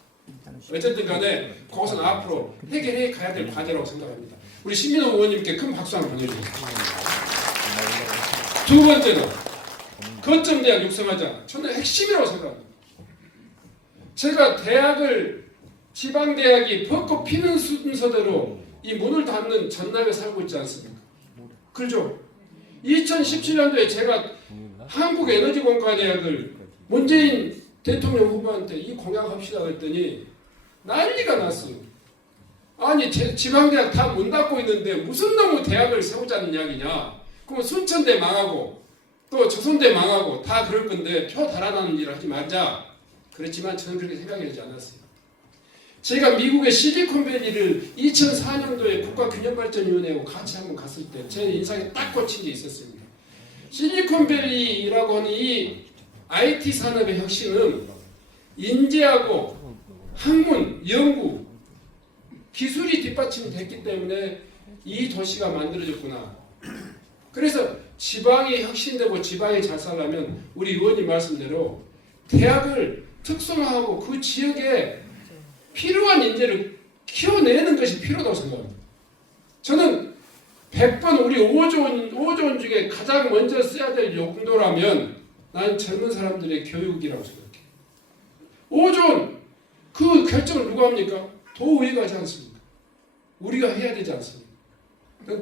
어쨌든 간에 그것은 앞으로 해결해 가야 될 과제라고 생각합니다. 우리 신민호 의원님께 큰 박수 한번 보내주세요. 두 번째는 거점대학 육성하자. 저는 핵심이라고 생각합니다. 제가 대학을 지방대학이 벚꽃 피는 순서대로 이 문을 닫는 전남에 살고 있지 않습니까? 그렇죠? 2017년도에 제가 한국에너지공과대학을 문재인 대통령 후보한테 이 공약합시다 그랬더니 난리가 났어요. 아니 지방대학 다 문 닫고 있는데 무슨 놈의 대학을 세우자는 이야기냐. 그럼 순천대 망하고 또 조선대 망하고 다 그럴 건데 표 달아나는 일을 하지 말자. 그렇지만 저는 그렇게 생각하지 않았어요. 제가 미국의 실리콘밸리를 2004년도에 국가균형발전위원회하고 같이 한번 갔을 때 제 인상에 딱 꽂힌 게 있었습니다. 실리콘밸리라고 하는 이 IT 산업의 혁신은 인재하고 학문, 연구, 기술이 뒷받침됐기 때문에 이 도시가 만들어졌구나. 그래서 지방이 혁신되고 지방이 잘 살려면 우리 의원님 말씀대로 대학을 특성화하고 그 지역에 필요한 인재를 키워내는 것이 필요하다고 생각합니다. 저는 100번 우리 5조 원 중에 가장 먼저 써야 될 용도라면 난 젊은 사람들의 교육이라고 생각해. 5조 원 그 결정을 누가 합니까? 도의회가 하지 않습니까? 우리가 해야 되지 않습니까?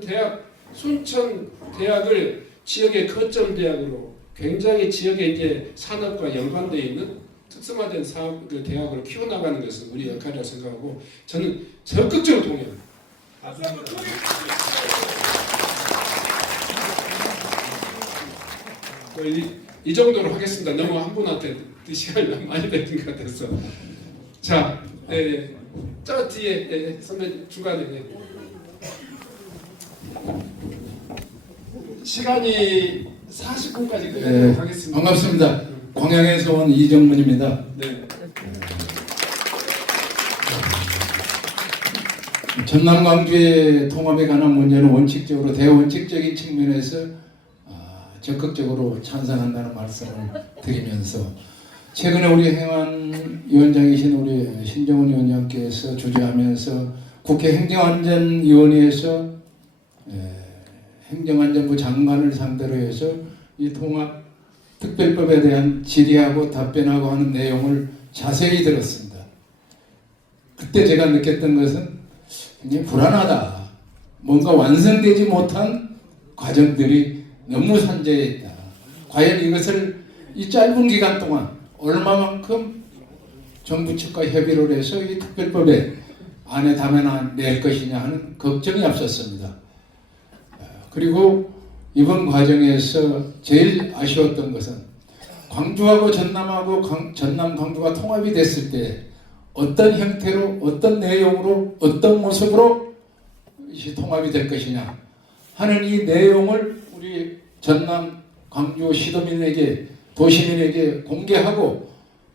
대학 순천 대학을 지역의 거점 대학으로 굉장히 지역의 이제 산업과 연관되어 있는 특성화된 사업 그 대학으로 키워나가는 것은 우리 역할이라고 생각하고 저는 적극적으로 동의합니다. 박수 한번 크게 주시죠. 이 정도로 하겠습니다. 너무 한 분한테 시간이 많이 걸린 것 같아서. 자, 저 뒤에 선배 중간에 시간이 40분까지 네, 하겠습니다. 반갑습니다. 광양에서 온 이정문입니다. 네. 전남 광주의 통합에 관한 문제는 원칙적으로 대원칙적인 측면에서 적극적으로 찬성한다는 말씀을 드리면서 최근에 우리 행안위원장이신 우리 신정훈 위원장께서 주재하면서 국회 행정안전위원회에서 행정안전부 장관을 상대로 해서 이 통합 특별법에 대한 질의하고 답변하고 하는 내용을 자세히 들었습니다. 그때 제가 느꼈던 것은 굉장히 불안하다. 뭔가 완성되지 못한 과정들이 너무 산재해 있다. 과연 이것을 이 짧은 기간 동안 얼마만큼 정부 측과 협의를 해서 이 특별법에 안에 담아낼 것이냐 하는 걱정이 앞섰습니다. 그리고 이번 과정에서 제일 아쉬웠던 것은 광주하고 전남하고 전남 광주가 통합이 됐을 때 어떤 형태로 어떤 내용으로 어떤 모습으로 이 통합이 될 것이냐 하는 이 내용을 우리 전남 광주 시도민에게 도시민에게 공개하고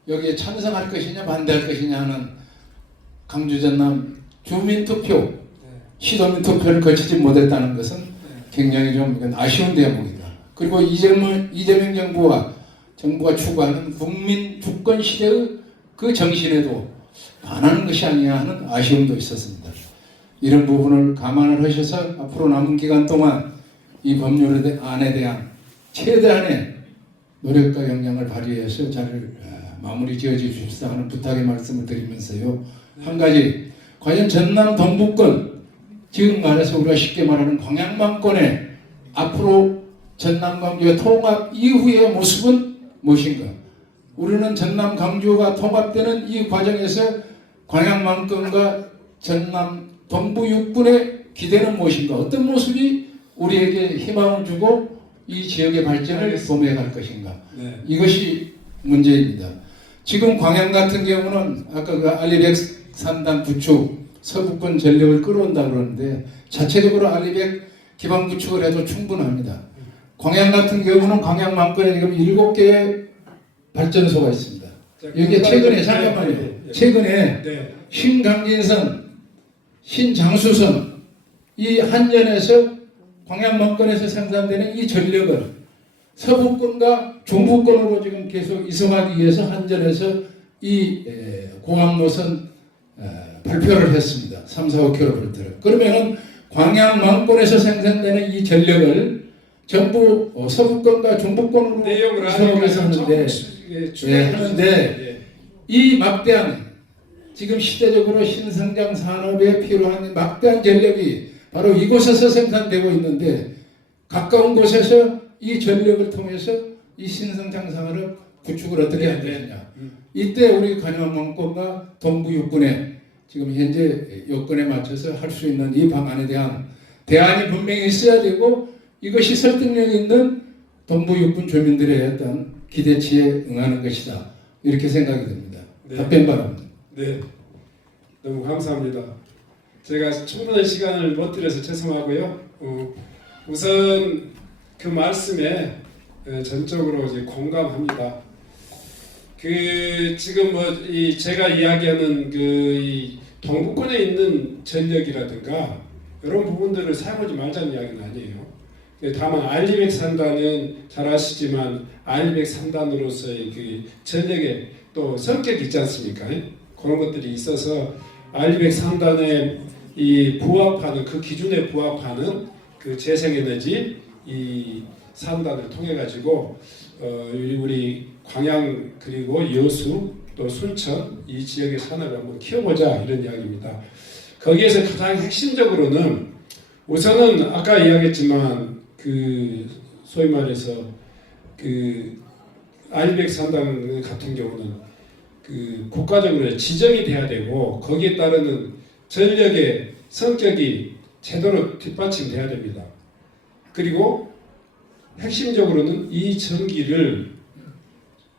여기에 찬성할 것이냐 반대할 것이냐 하는 광주 전남 주민투표 시도민 투표를 거치지 못했다는 것은 굉장히 좀 아쉬운 대목이다. 그리고 이재명 정부가 추구하는 국민 주권 시대의 그 정신에도 반하는 것이 아니냐 하는 아쉬움도 있었습니다. 이런 부분을 감안을 하셔서 앞으로 남은 기간 동안 이 법률안에 대한 최대한의 노력과 역량을 발휘해서 잘 마무리 지어 주십사 하는 부탁의 말씀을 드리면서요. 한 가지, 과연 전남 동북권, 지금 말해서 우리가 쉽게 말하는 광양만권의 앞으로 전남 광주의 통합 이후의 모습은 무엇인가? 우리는 전남 광주가 통합되는 이 과정에서 광양만권과 전남 동부 육군의 기대는 무엇인가? 어떤 모습이 우리에게 희망을 주고 이 지역의 발전을 도모해 갈 것인가? 네. 이것이 문제입니다. 지금 광양 같은 경우는 아까 그 알리백 3단 구축 서부권 전력을 끌어온다 그러는데 자체적으로 알리백 기반 구축을 해도 충분합니다. 광양 같은 경우는 광양 만권에 지금 7개의 발전소가 있습니다. 여기에 최근에 잠깐만요. 최근에 네. 신강진선, 신장수선 이 한전에서 광양 만권에서 생산되는 이 전력을 서부권과 중부권으로 지금 계속 이송하기 위해서 한전에서 이 공항노선 발표를 했습니다. 3, 4, 5km를. 그러면은 광양 만권에서 생산되는 이 전력을 전부 서부권과 중부권으로 내용을 이송하기 위해서 하는데 하는데 이 막대한 지금 시대적으로 신성장 산업에 필요한 막대한 전력이 바로 이곳에서 생산되고 있는데 가까운 곳에서 이 전력을 통해서 이 신성장 산업 구축을 어떻게 할 것이냐. 이때 우리 광양만권과 동부 육군에 지금 현재 여건에 맞춰서 할 수 있는 이 방안에 대한 대안이 분명히 있어야 되고 이것이 설득력 있는 동부 육군 주민들의 어떤 기대치에 응하는 것이다. 이렇게 생각이 듭니다. 네. 답변 바랍니다. 네, 너무 감사합니다. 제가 충분한 시간을 못 드려서 죄송하고요. 우선 그 말씀에 전적으로 이제 공감합니다. 그 지금 뭐 이 제가 이야기하는 이 동부권에 있는 전력이라든가 이런 부분들을 사용하지 말자는 이야기는 아니에요. 다만 알리백 3단은 잘 아시지만 알리백 3단으로서의 그 전력의 또 성격이 있지 않습니까? 그런 것들이 있어서 알리백 3단에 이 부합하는 그 기준에 부합하는 그 재생에너지 이 3단을 통해 가지고 우리 광양 그리고 여수 또 순천 이 지역의 산업을 한번 키워보자 이런 이야기입니다. 거기에서 가장 핵심적으로는 우선은 아까 이야기했지만 그 소위 말해서 그 알리백 3단 같은 경우는 그 국가적으로 지정이 돼야 되고 거기에 따르는 전력의 성격이 제대로 뒷받침돼야 됩니다. 그리고 핵심적으로는 이 전기를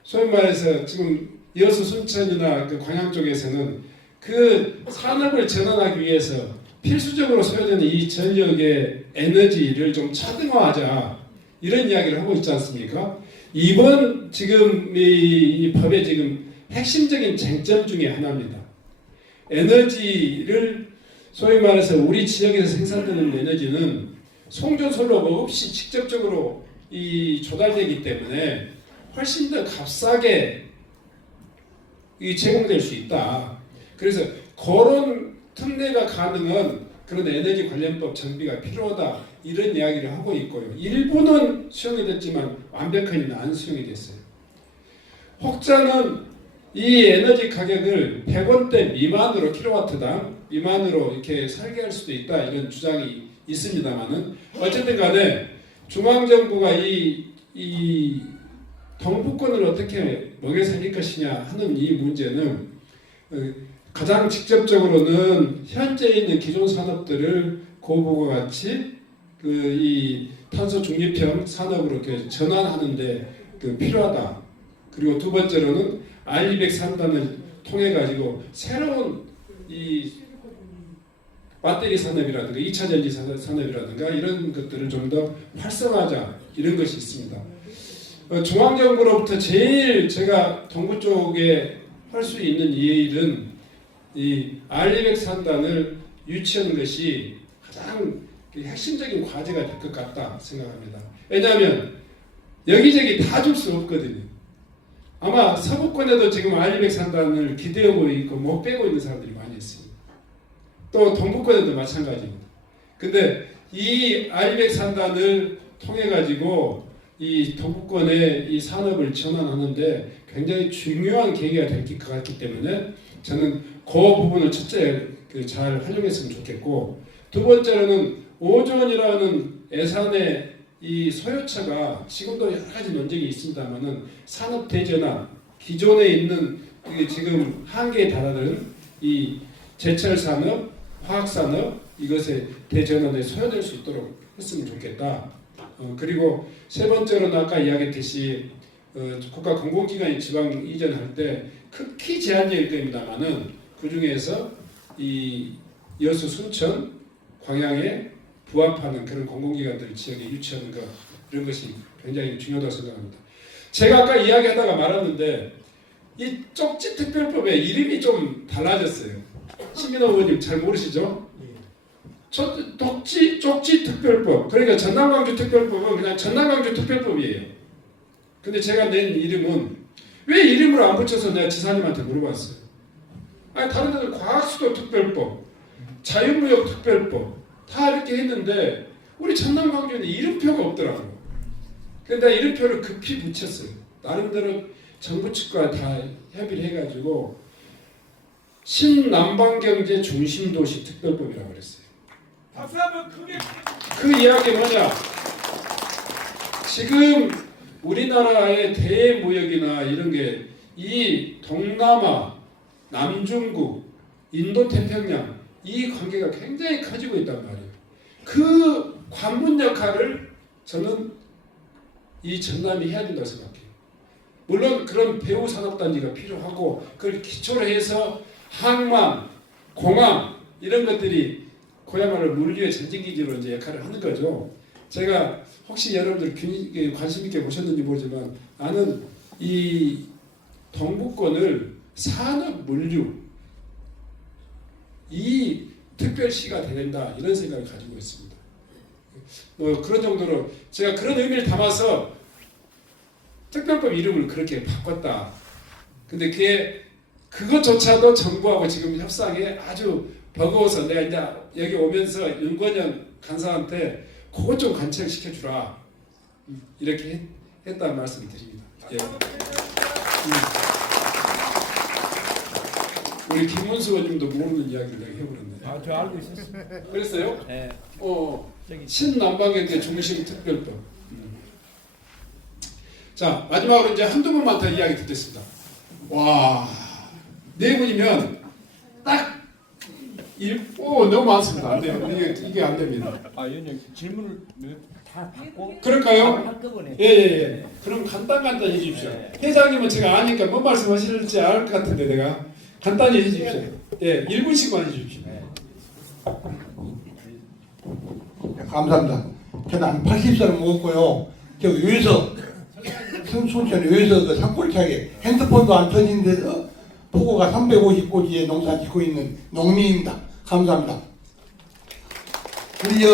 소위 말해서 지금 여수 순천이나 그 광양 쪽에서는 그 산업을 전환하기 위해서 필수적으로 소요되는 이 전력의 에너지를 좀 차등화하자 이런 이야기를 하고 있지 않습니까? 이번 지금 이 법의 지금 핵심적인 쟁점 중에 하나입니다. 에너지를 소위 말해서 우리 지역에서 생산되는 에너지는 송전솔로 없이 직접적으로 이 조달되기 때문에 훨씬 더 값싸게 이 제공될 수 있다. 그래서 그런 특례가 가능한 그런 에너지 관련법 정비가 필요하다 이런 이야기를 하고 있고요. 일부는 수용이 됐지만 완벽하게는 안 수용이 됐어요. 혹자는 이 에너지 가격을 100원대 미만으로 킬로와트당 미만으로 이렇게 설계할 수도 있다 이런 주장이 있습니다만은 어쨌든 간에 중앙정부가 이 동북권을 어떻게 먹여 살릴 것이냐 하는 이 문제는 가장 직접적으로는 현재 있는 기존 산업들을 고부가 같이 이 탄소 중립형 산업으로 이렇게 전환하는데 필요하다. 그리고 두 번째로는 R203단을 통해 가지고 새로운 이 배터리 산업이라든가 2차 전지 산업이라든가 이런 것들을 좀 더 활성화하자 이런 것이 있습니다. 중앙정부로부터 제일 제가 동부 쪽에 할 수 있는 일은 이 R203단을 유치하는 것이 가장 핵심적인 과제가 될 것 같다 생각합니다. 왜냐하면 여기저기 다 줄 수 없거든요. 아마 서부권에도 지금 R203단을 기대하고 있고 못 빼고 있는 사람들이 많이 있습니다. 또 동북권에도 마찬가지입니다. 근데 이 R203단을 통해 가지고 이 동북권의 이 산업을 전환하는데 굉장히 중요한 계기가 될 것 같기 때문에 저는 그 부분을 첫째 잘 활용했으면 좋겠고, 두 번째로는 오존이라는 예산의 이 소요처가 지금도 여러 가지 논쟁이 있습니다만은 산업 대전환 기존에 있는 지금 한계에 달하는 이 제철 산업, 화학 산업 이것의 대전환에 소요될 수 있도록 했으면 좋겠다. 그리고 세 번째로는 아까 이야기했듯이 국가 공공기관이 지방 이전할 때 극히 제한적일 겁니다만은 그 중에서 이 여수, 순천, 광양에 부합하는 그런 공공기관들 지역에 유치하는 것 이런 것이 굉장히 중요하다고 생각합니다. 제가 아까 이야기하다가 말았는데 이 쪽지 특별법의 이름이 좀 달라졌어요. 신민호 의원님 잘 모르시죠? 쪽지 특별법, 그러니까 전남광주 특별법은 그냥 전남광주 특별법이에요. 근데 제가 낸 이름은 왜 이름을 안 붙여서 내가 지사님한테 물어봤어요. 아니 다른 데는 과학수도 특별법, 자유무역 특별법 다 이렇게 했는데 우리 전남광주는 이름표가 없더라고요. 그래서 내가 이름표를 급히 붙였어요. 나름대로 정부 측과 다 협의를 해가지고 신남방경제 중심도시 특별법이라고 그랬어요. 박수 한번 크게. 그 이야기 뭐냐? 지금 우리나라의 대무역이나 이런 게 이 동남아, 남중국, 인도태평양 이 관계가 굉장히 커지고 있단 말이에요. 그 관문 역할을 저는 이 전남이 해야 된다고 생각해요. 물론 그런 배후 산업단지가 필요하고 그걸 기초로 해서 항만, 공항 이런 것들이 그야말로 물류의 전진기지로 이제 역할을 하는 거죠. 제가 혹시 여러분들 관심 있게 보셨는지 모르지만 나는 이 동북권을 산업 물류 이 특별시가 된다 이런 생각을 가지고 있습니다. 뭐 그런 정도로 제가 그런 의미를 담아서 특별법 이름을 그렇게 바꿨다. 근데 그것조차도 정부하고 지금 협상에 아주 버거워서 내가 이제 여기 오면서 윤건영 간사한테 그것 좀 관철시켜주라 이렇게 했다는 말씀을 드립니다. 예. 우리 김문수 의원님도 모르는 이야기를 내가 해버렸네. 저 알고 있었어요. 그랬어요? 네. 신남방경제 중심 특별법. 자 마지막으로 이제 한두 분만 더 이야기 듣겠습니다. 와, 네 분이면 딱 너무 많습니다. 안 돼요. 이게 안 됩니다. 위원님 질문을 다 받고 그럴까요? 한꺼번에. 예. 그럼 간단히 해주십시오. 회장님은 제가 아니까 뭔 말씀하실지 알 것 같은데 내가 간단히 해주십시오. 예, 1분씩만 해주십시오. 감사합니다. 저는 한 80살을 먹었고요. 저 위에서 순천 위에서 그 산골차게 핸드폰도 안 터진 데서 폭우가 350고지에 농사 짓고 있는 농민입니다. 감사합니다. 우리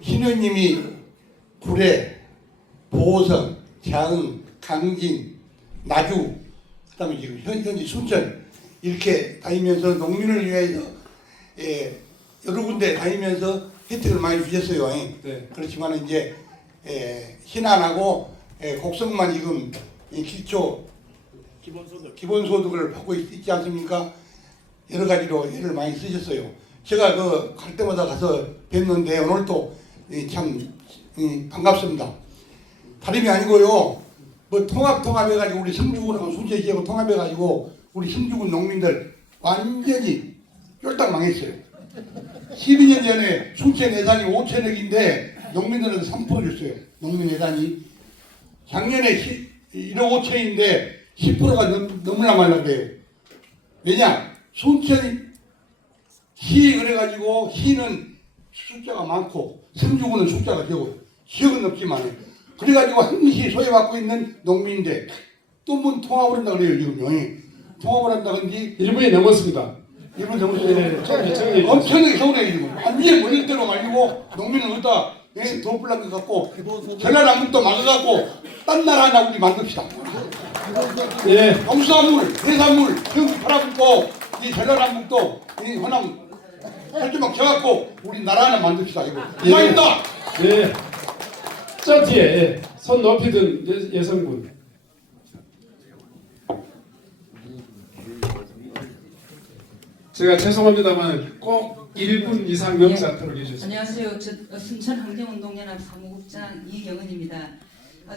신현님이 구례, 보성, 장흥, 강진, 나주 그다음에 지금 현지 순천 이렇게 다니면서 농민을 위해서 여러 군데 다니면서 혜택을 많이 주셨어요. 네. 그렇지만 이제 신안하고 곡성만 지금 이 기초 기본소득을 받고 있지 않습니까? 여러 가지로 애를 많이 쓰셨어요. 제가 그 갈 때마다 가서 뵙는데 오늘 또 참 반갑습니다. 다름이 아니고요. 뭐 통합해가지고 우리 성주군하고 순천 지역을 통합해가지고 우리 성주군 농민들 완전히 쫄딱 망했어요. 12년 전에 순천 예산이 5천억인데 농민들은 3% 줬어요. 농민 예산이 작년에 1억 5천인데 10%가 넘으려 말라 그래요. 왜냐? 순천이 시 그래가지고 시는 숫자가 많고 성주군은 숫자가 적어요. 지역은 없지만 그래가지고 한 시 소외받고 있는 농민인데 또 뭐 통합을 한다 그래요 지금요. 통합을 한다 근데 1분이 넘었습니다. 이분 정도 정리. 엄청나게 서운해 지금. 완전히 몰릴 대로 말리고 농민은 어디다 도플란 것 같고 전라남북도 막아갖고 딴 나라 하나 우리 만듭시다. 예. 농수산물, 해산물 경기 팔아먹고 이 전라남북도 이 호남 혈주막 쳐갖고 우리 나라 하나 만듭시다 이거. 이만입니다. 예. 저 뒤에 예. 손 높이 든 여성분. 제가 죄송합니다만 꼭 1분 이상 넘지 않도록 해주세요. 안녕하세요. 순천환경운동연합 사무국장 이경은입니다.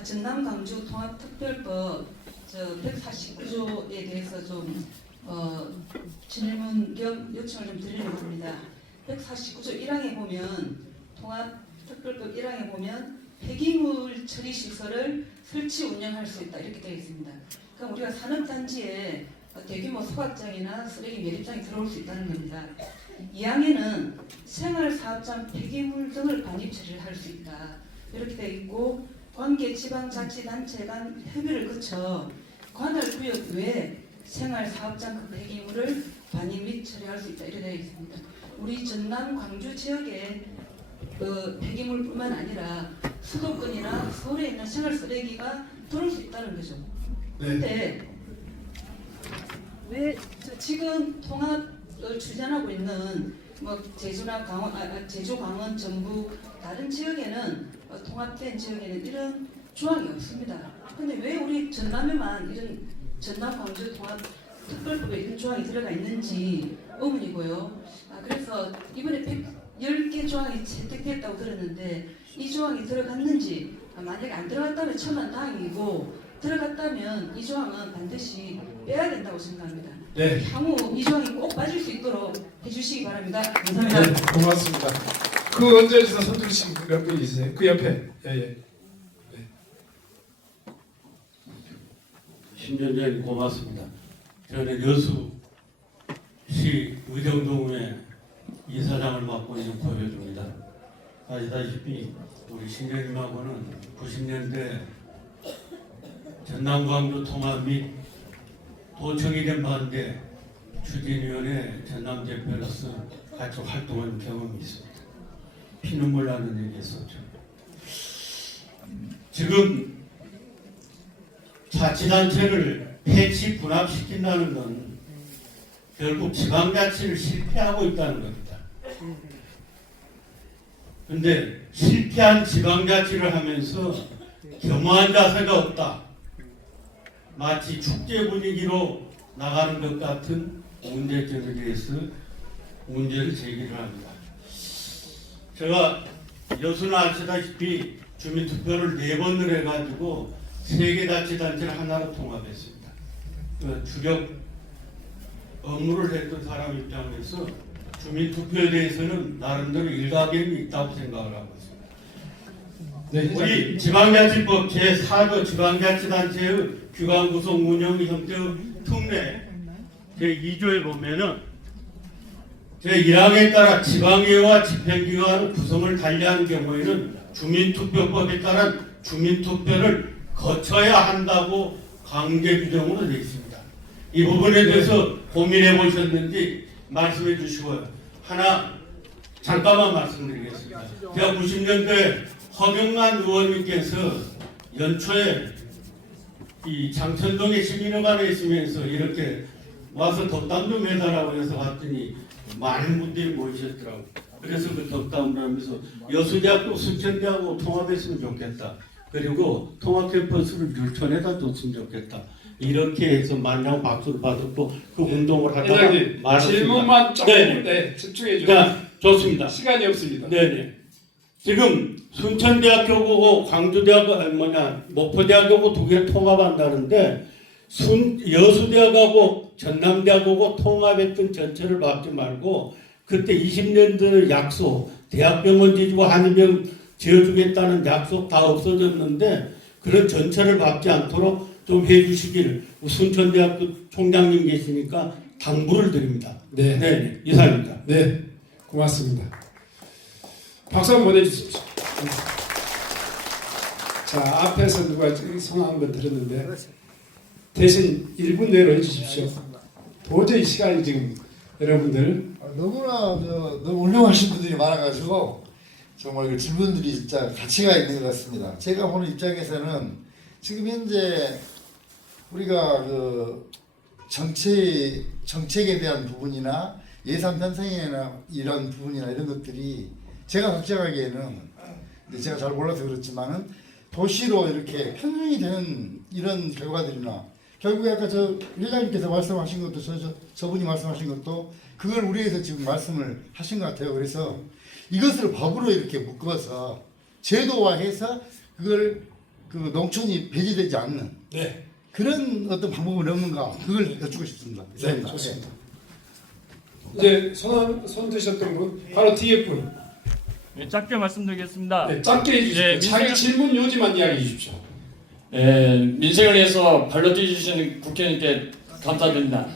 전남 광주 통합특별법 149조에 대해서 좀 질문 겸 요청을 좀 드리려고 합니다. 149조 1항에 보면 통합특별법 1항에 보면 폐기물 처리 시설을 설치 운영할 수 있다 이렇게 되어 있습니다. 그럼 우리가 산업단지에 대규모 소각장이나 쓰레기 매립장이 들어올 수 있다는 겁니다. 2항에는 생활사업장 폐기물 등을 반입 처리를 할 수 있다 이렇게 되어 있고 관계 지방자치단체 간 협의를 거쳐 관할구역 외에 생활사업장 그 폐기물을 반입 및 처리할 수 있다 이렇게 되어 있습니다. 우리 전남 광주 지역에 폐기물뿐만 아니라 수도권이나 서울에 있는 생활 쓰레기가 들어올 수 있다는 거죠. 그런데 왜 지금 통합을 추진하고 있는 뭐 제주나 강원, 제주, 강원, 전북 다른 지역에는 통합된 지역에는 이런 조항이 없습니다. 그런데 왜 우리 전남에만 이런 전남 광주 통합 특별법에 이런 조항이 들어가 있는지 의문이고요. 그래서 이번에 110개 조항이 채택됐다고 들었는데 이 조항이 들어갔는지 만약에 안 들어갔다면 천만다행이고 들어갔다면 이 조항은 반드시 빼야 된다고 생각합니다. 네. 향후 이 조항이 꼭 빠질 수 있도록 해주시기 바랍니다. 감사합니다. 네, 고맙습니다. 그 언제에서 손 들으신 몇 분이 있으세요? 그 옆에. 예. 10년 전 고맙습니다. 저는 여수시 의정동에 이사장을 맡고 있는 고효주입니다. 아시다시피 우리 신재님하고는 90년대 전남 광주 통합 및 도청이 된 반대 추진위원회 전남 대표로서 같이 활동한 경험이 있습니다. 피눈물 나는 얘기 했었죠. 지금 자치단체를 폐지 분합시킨다는 건 결국 지방자치를 실패하고 있다는 겁니다. 그런데 실패한 지방자치를 하면서 겸허한 자세가 없다. 마치 축제 분위기로 나가는 것 같은 문제점에 대해서 문제를 제기를 합니다. 제가 여수는 아시다시피 주민투표를 4번을 해가지고 3개 자치단체를 하나로 통합했습니다. 주력 업무를 했던 사람 입장에서 주민투표에 대해서는 나름대로 일가견이 있다고 생각을 하고 있습니다. 네, 우리 지방자치법 제4조 지방자치단체의 기관 구성 운영 형태 특례 제2조에 보면은 제1항에 따라 지방의회와 집행기관의 구성을 달리하는 경우에는 주민투표법에 따른 주민투표를 거쳐야 한다고 강제 규정으로 되어 있습니다. 이 부분에 대해서 고민해 보셨는지 말씀해 주시고요. 하나 잠깐만 말씀드리겠습니다. 제가 90년대 허경만 의원님께서 연초에 이 장천동에 시민회관에 있으면서 이렇게 와서 덕담 좀 해달라고 해서 왔더니 많은 분들이 모이셨더라고. 그래서 그 덕담을 하면서 여수대학교 순천대하고 통합했으면 좋겠다. 그리고 통합 캠퍼스를 율촌에다 뒀으면 좋겠다. 이렇게 해서 만냥 박수를 받았고 그 운동을 하다가 회장님 말았습니다. 질문만 조금 네. 집중해 주세요. 자, 좋습니다. 시간이 없습니다. 네네. 지금 순천대학교고 광주대학교 목포대학교고 두 개를 통합한다는데 여수대학하고 전남대학하고 통합했던 전체를 막지 말고 그때 20년 전의 약속 대학병원 지주고 한의병 지어주겠다는 약속 다 없어졌는데 그런 전체를 막지 않도록 좀 해주시기를 순천대학교 총장님 계시니까 당부를 드립니다. 네. 네, 이상입니다. 네, 고맙습니다. 박수 한번 보내주십시오. 자, 앞에서 누가 성함 한번 들었는데 대신 1분 내로 해주십시오. 도저히 시간이 지금 여러분들 너무나 너무 훌륭하신 분들이 많아가지고 정말 그 질문들이 진짜 가치가 있는 것 같습니다. 제가 보는 입장에서는 지금 현재 우리가 그 정책에 대한 부분이나 예산 편성이나 이런 부분이나 이런 것들이 제가 걱정하기에는 제가 잘 몰라서 그렇지만은 도시로 이렇게 편성이 되는 이런 결과들이나 결국에 아까 저 회장님께서 말씀하신 것도 저분이 말씀하신 것도 그걸 우리에서 지금 말씀을 하신 것 같아요. 그래서 이것을 법으로 이렇게 묶어서 제도화해서 그걸 그 농촌이 배제되지 않는 네. 그런 어떤 방법은 없는가 그걸 여쭙고 싶습니다. 네, 좋습니다. 이제 손 드셨던 분 바로 뒤에 분. 네, 짧게 말씀드리겠습니다. 네, 짧게 해주십시오. 네, 자기 질문 요지만 이야기해 주십시오. 민생을 위해서 발로 뛰어주시는 국회의원님께 감사드립니다.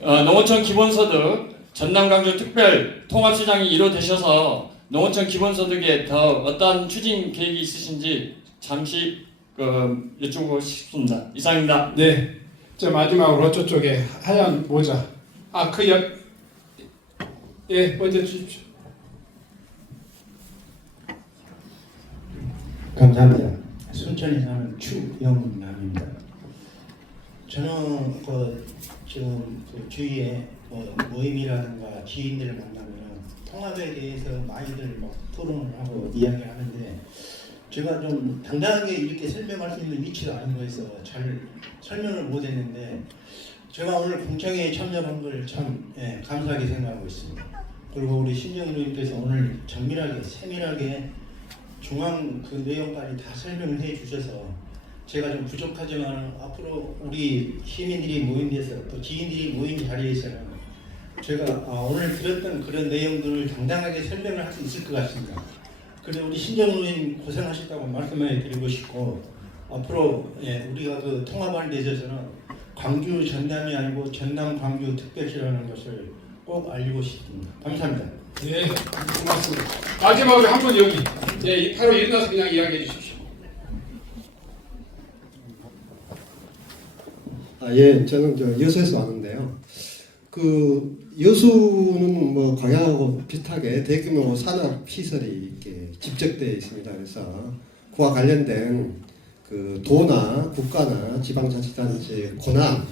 농어촌 기본소득 전남 광주 특별 통합시장이 이루어되셔서 농어촌 기본소득에 더 어떠한 추진 계획이 있으신지 잠시 여쭈고 싶습니다. 이상입니다. 네, 저 마지막으로 저쪽에 하얀 모자. 예, 먼저 주십시오. 감사합니다. 순천에 사는 추영남입니다. 저는 지금 주위에 모임이라든가 지인들을 만나면 통합에 대해서 많이들 토론을 하고 이야기를 하는데 제가 좀 당당하게 이렇게 설명할 수 있는 위치가 아닌 거에서 잘 설명을 못했는데 제가 오늘 공청회에 참여한 걸 참 감사하게 생각하고 있습니다. 그리고 우리 신정희 의원님께서 오늘 정밀하게 세밀하게 중앙 그 내용까지 다 설명을 해 주셔서 제가 좀 부족하지만 앞으로 우리 시민들이 모인 데서 또 지인들이 모인 자리에서는 제가 오늘 들었던 그런 내용들을 당당하게 설명을 할 수 있을 것 같습니다. 그래서 우리 신정희 의원님 고생하셨다고 말씀해 드리고 싶고 앞으로 우리가 그 통합하는 데 있어서는 광주 전남이 아니고 전남 광주 특별시라는 것을 꼭 알리고 싶습니다. 감사합니다. 네, 고맙습니다. 마지막으로 한 분 여기. 네, 바로 일어나서 그냥 이야기해 주십시오. 예, 저는 여수에서 왔는데요. 여수는 뭐 광양하고 비슷하게 대규모 산업 시설이 이렇게 집적되어 있습니다. 그래서 그와 관련된 도나 국가나 지방자치단체 권한,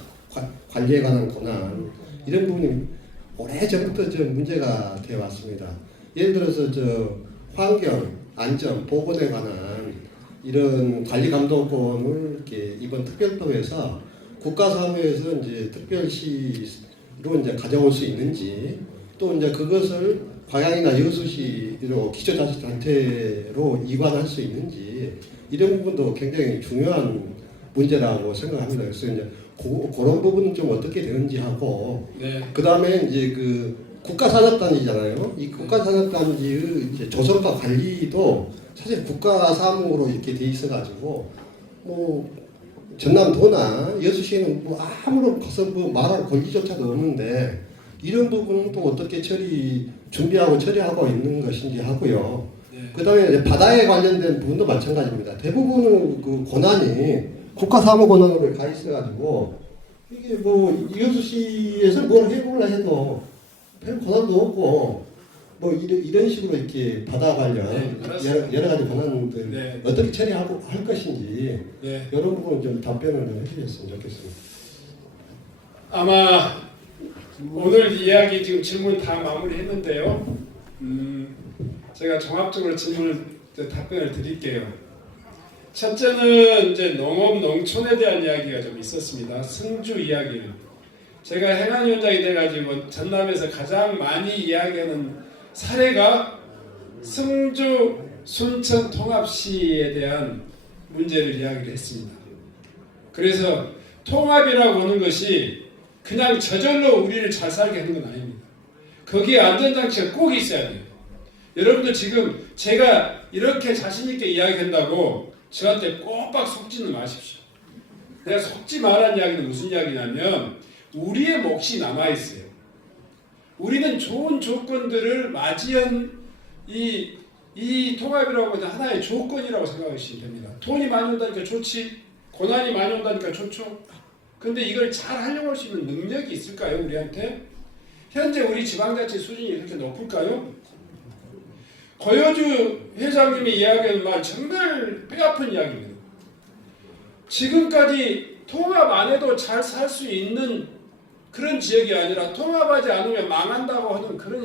관리에 관한 권한 이런 부분이 오래전부터 문제가 되어 왔습니다. 예를 들어서 환경, 안전, 보건에 관한 이런 관리 감독권을 이렇게 이번 특별법에서 국가사무에서 이제 특별시로 이제 가져올 수 있는지 또 이제 그것을 광양이나 여수시로 기초자치단체로 이관할 수 있는지 이런 부분도 굉장히 중요한 문제라고 생각합니다. 그래서 이제 그런 부분은 좀 어떻게 되는지 하고 그 다음에 이제 국가산업단지잖아요. 이 국가산업단지의 이제 조성과 관리도 사실 국가사무로 이렇게 돼 있어가지고 전남도나 여수시에는 아무런 말할 권리조차도 없는데 이런 부분은 또 어떻게 준비하고 처리하고 있는 것인지 하고요. 그 다음에 바다에 관련된 부분도 마찬가지입니다. 대부분의 권한이 국가사무 권한으로 가 있어가지고 이게 여수시에서 뭘 해보려 해도 별 권한도 없고 뭐 이런 식으로 이렇게 바다 관련 여러 가지 권한들 네. 어떻게 처리하고 할 것인지 네. 이런 부분 좀 답변을 좀 해주셨으면 좋겠습니다. 아마 오늘 이야기 지금 질문 다 마무리했는데요. 제가 종합적으로 질문을 답변을 드릴게요. 첫째는 이제 농업 농촌에 대한 이야기가 좀 있었습니다. 승주 이야기는 제가 행안위원장이 돼가지고 전남에서 가장 많이 이야기하는 사례가 승주 순천 통합시에 대한 문제를 이야기를 했습니다. 그래서 통합이라고 하는 것이 그냥 저절로 우리를 잘 살게 하는 건 아닙니다. 거기에 안전장치가 꼭 있어야 돼요. 여러분들 지금 제가 이렇게 자신있게 이야기한다고 저한테 꼬박 속지는 마십시오. 내가 속지 말라는 이야기는 무슨 이야기냐면 우리의 몫이 남아있어요. 우리는 좋은 조건들을 맞이한 이 통합이라고 하는 하나의 조건이라고 생각하시면 됩니다. 돈이 많이 온다니까 좋지, 고난이 많이 온다니까 좋죠. 근데 이걸 잘 활용할 수 있는 능력이 있을까요, 우리한테? 현재 우리 지방자치 수준이 이렇게 높을까요? 고효주 회장님이 이야기하는 말 정말 뼈아픈 이야기입니다. 지금까지 통합 안 해도 잘 살 수 있는 그런 지역이 아니라 통합하지 않으면 망한다고 하는 그런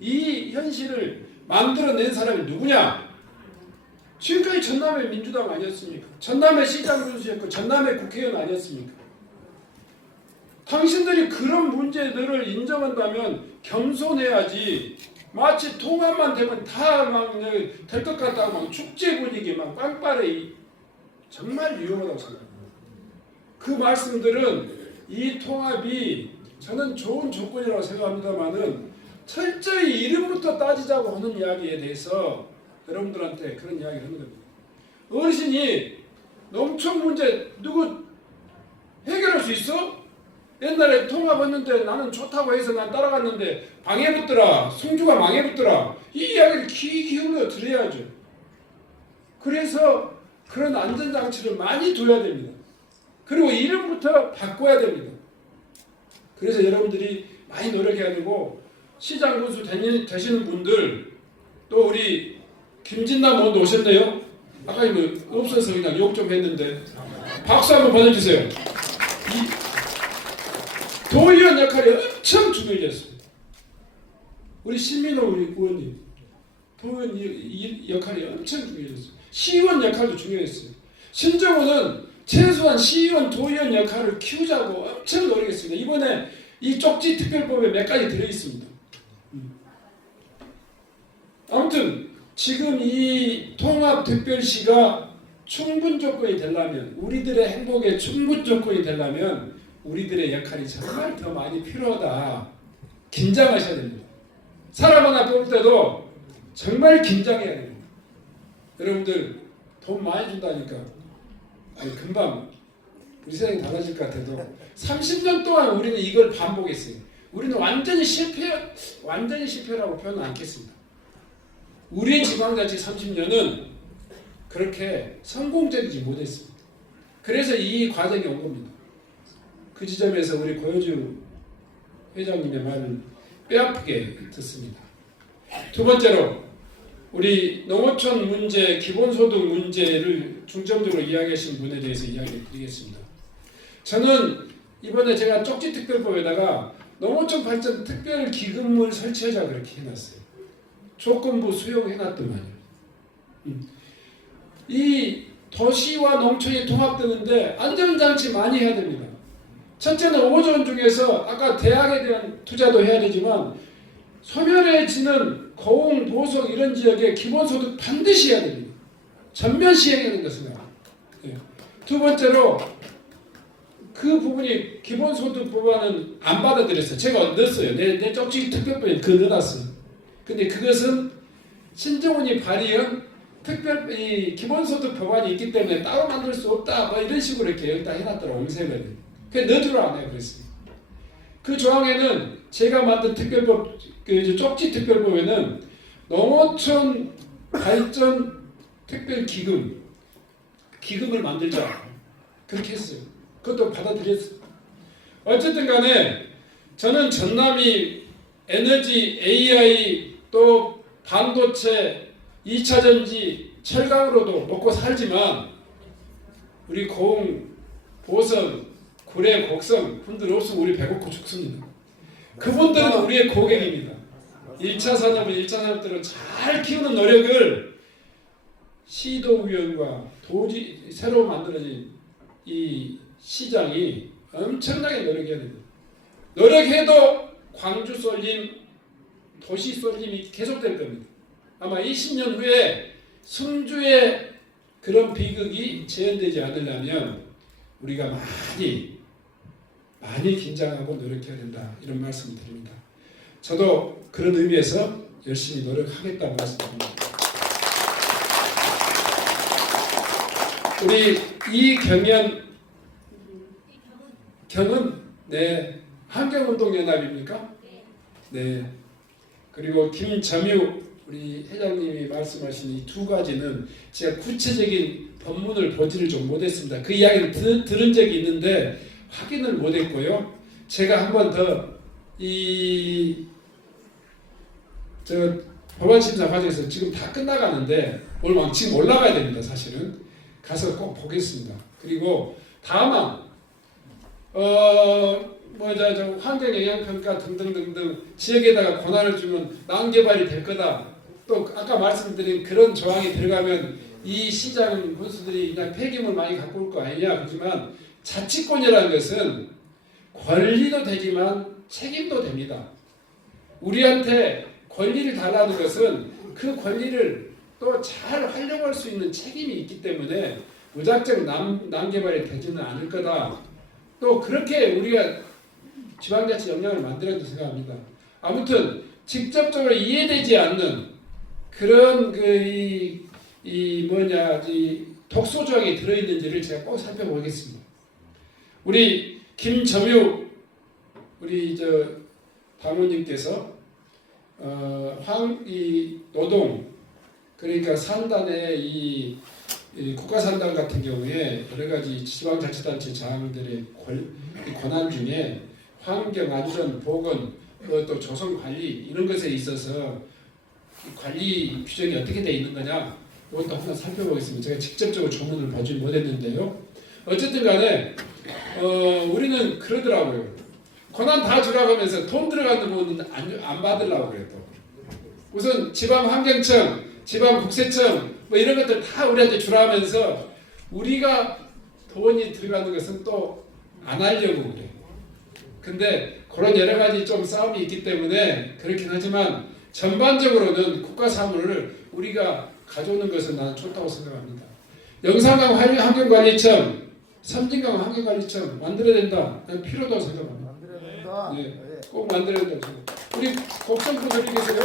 이 현실을 만들어낸 사람이 누구냐? 지금까지 전남의 민주당 아니었습니까? 전남의 시장 군수였고 전남의 국회의원 아니었습니까? 당신들이 그런 문제들을 인정한다면 겸손해야지. 마치 통합만 되면 다 막 될 것 같다고 막 축제 분위기 막 빵빠레 정말 위험하다고 생각합니다. 그 말씀들은 이 통합이 저는 좋은 조건이라고 생각합니다만은 철저히 이름부터 따지자고 하는 이야기에 대해서 여러분들한테 그런 이야기를 하는 겁니다. 어르신이 농촌 문제 누구 해결할 수 있어? 옛날에 통합했는데 나는 좋다고 해서 난 따라갔는데 방해붙더라. 승주가 망해붙더라. 이 이야기를 귀 기울여 들어야죠. 그래서 그런 안전장치를 많이 둬야 됩니다. 그리고 이름부터 바꿔야 됩니다. 그래서 여러분들이 많이 노력해야 되고 시장 군수 되시는 분들 또 우리 김진남 의원도 오셨네요. 아까 이거 없어서 그냥 욕 좀 했는데 박수 한번 보내주세요. 도의원 역할이 엄청 중요해졌습니다. 우리 신민호 의원님 도의원 역할이 엄청 중요해졌어요. 시의원 역할도 중요했어요. 신정호는 최소한 시의원, 도의원 역할을 키우자고 엄청 노력했습니다. 이번에 이 쪽지 특별법에 몇 가지 들어있습니다. 아무튼 지금 이 통합특별시가 충분 조건이 되려면 우리들의 행복의 충분 조건이 되려면 우리들의 역할이 정말 더 많이 필요하다. 긴장하셔야 됩니다. 사람 하나 뽑을 때도 정말 긴장해야 됩니다. 여러분들 돈 많이 준다니까 아니 금방 우리 세상이 달라질 것 같아도 30년 동안 우리는 이걸 반복했어요. 우리는 완전히 실패라고 표현은 않겠습니다. 우리의 지방자치 30년은 그렇게 성공적이지 못했습니다. 그래서 이 과정이 온 겁니다. 그 지점에서 우리 고효주 회장님의 말을 뼈아프게 듣습니다. 두 번째로 우리 농어촌 문제, 기본소득 문제를 중점적으로 이야기하신 분에 대해서 이야기를 드리겠습니다. 저는 이번에 제가 쪽지특별법에다가 농어촌 발전 특별기금을 설치하자 그렇게 해놨어요. 조건부 수용해놨더만요. 이 도시와 농촌이 통합되는데 안전장치 많이 해야 됩니다. 첫째는 5조 원 중에서 아까 대학에 대한 투자도 해야 되지만 소멸해지는 고흥, 보석 이런 지역에 기본소득 반드시 해야 됩니다. 전면 시행하는 것은. 네. 두 번째로 그 부분이 기본소득 법안은 안 받아들였어요. 제가 넣었어요. 내 쪽지 특별법에 그거 넣어놨어요. 근데 그것은 신정훈이 발의한 이 기본소득 법안이 있기 때문에 따로 만들 수 없다. 뭐 이런 식으로 이렇게 여기다 해놨더라고 엄색을. 그게 넣어주라 안 해요. 그랬어요. 그 조항에는 제가 만든 특별법, 그 쪽지 특별법에는 농어촌 발전 특별기금을 만들자 그렇게 했어요. 그것도 받아들였어요. 어쨌든 간에 저는 전남이 에너지 AI 또 반도체, 2차 전지, 철강으로도 먹고 살지만 우리 고흥, 보성, 구례, 곡성 분들 없으면 우리 배고프고 죽습니다. 그분들은 우리의 고객입니다. 1차 산업은 1차 산업들을 잘 키우는 노력을 시도위원과 도지 새로 만들어진 이 시장이 엄청나게 노력해야 됩니다. 노력해도 광주 쏠림, 도시 쏠림이 계속될 겁니다. 아마 20년 후에 승주의 그런 비극이 재현되지 않으려면 우리가 많이 긴장하고 노력해야 된다, 이런 말씀을 드립니다. 저도 그런 의미에서 열심히 노력하겠다고 말씀드립니다. 우리 이경은 네, 환경운동연합입니까? 네. 그리고 김점유 우리 회장님이 말씀하신 이 두 가지는 제가 구체적인 법문을 보지를 좀 못했습니다. 그 이야기를 들은 적이 있는데 확인을 못했고요. 제가 한 번 더 법안 심사 과정에서 지금 다 끝나가는데 오늘 지금 올라가야 됩니다. 사실은 가서 꼭 보겠습니다. 그리고 다만 환경 영향 평가 등등등등 지역에다가 권한을 주면 난개발이 될 거다. 또 아까 말씀드린 그런 조항이 들어가면 이 시장 군수들이 그냥 폐기물 많이 갖고 올 거 아니냐. 그렇지만 자치권이라는 것은 권리도 되지만 책임도 됩니다. 우리한테 권리를 달라는 것은 그 권리를 또 잘 활용할 수 있는 책임이 있기 때문에 무작정 난개발이 되지는 않을 거다. 또 그렇게 우리가 지방자치 역량을 만들어야 생각합니다. 아무튼 직접적으로 이해되지 않는 그런 독소 조항이 들어있는지를 제가 꼭 살펴보겠습니다. 우리 김점유 우리 당원님께서 노동 그러니까 산단의 이 국가산단 같은 경우에 여러 가지 지방자치단체 장들의 권한 중에 환경, 안전, 보건, 또 조성 관리 이런 것에 있어서 관리 규정이 어떻게 되어 있는 거냐 이것도 한번 살펴보겠습니다. 제가 직접적으로 조문을 보지 못했는데요. 어쨌든 간에 우리는 그러더라고요. 권한 다 주라고 하면서 돈 들어가는 부분은 안 받으려고 그래요. 우선 지방환경청, 지방국세청 뭐 이런 것들 다 우리한테 주라 하면서 우리가 돈이 들어가는 것은 또 안 하려고 그래요. 근데 그런 여러 가지 좀 싸움이 있기 때문에 그렇긴 하지만 전반적으로는 국가 사무를 우리가 가져오는 것은 나는 좋다고 생각합니다. 영산강 환경관리청, 섬진강 환경관리청 만들어야 된다. 난 필요하다고 생각합니다. 네, 꼭 만들어야 된다. 우리 곡성분들이 계세요.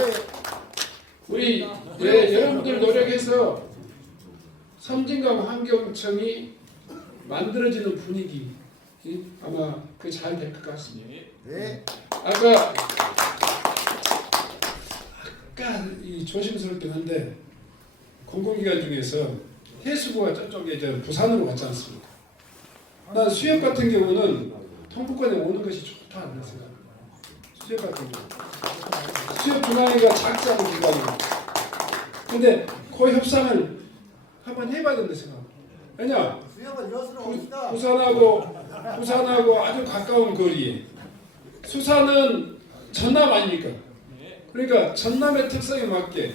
우리 여러분들 노력해서 섬진강 환경청이 만들어지는 분위기 아마 그 잘 될 것 같습니다. 네. 아까 조심스럽긴 한데 공공기관 중에서 해수부가 저쪽에 부산으로 갔지 않습니까? 난 수협 같은 경우는 통북권에 오는 것이 좋다 안 생각. 수협 같은 경우 수협 중앙회가 작지 않은 기관이에요. 근데 그 협상을 한번 해봐야 된다 생각. 왜냐? 부산하고 아주 가까운 거리에 수산은 전남 아닙니까? 그러니까 전남의 특성에 맞게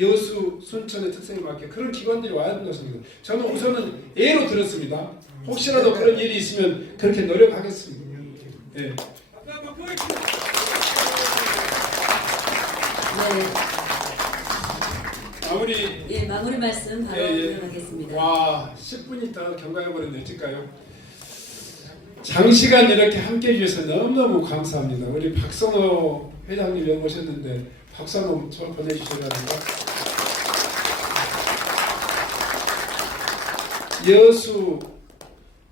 여수, 순천의 특성에 맞게 그런 기관들이 와야 된다고 생각합니다. 저는 우선은 예로 들었습니다. 혹시라도 그런 일이 있으면 그렇게 노력하겠습니다. 예. 마무리 말씀 바로 들어가겠습니다. 와, 10분이 더 경과해버렸네. 어쩔까요? 장시간 이렇게 함께 해주셔서 너무너무 감사합니다. 우리 박선호 회장님 여기 오셨는데 박선호 저 보내주셔가지고 여수,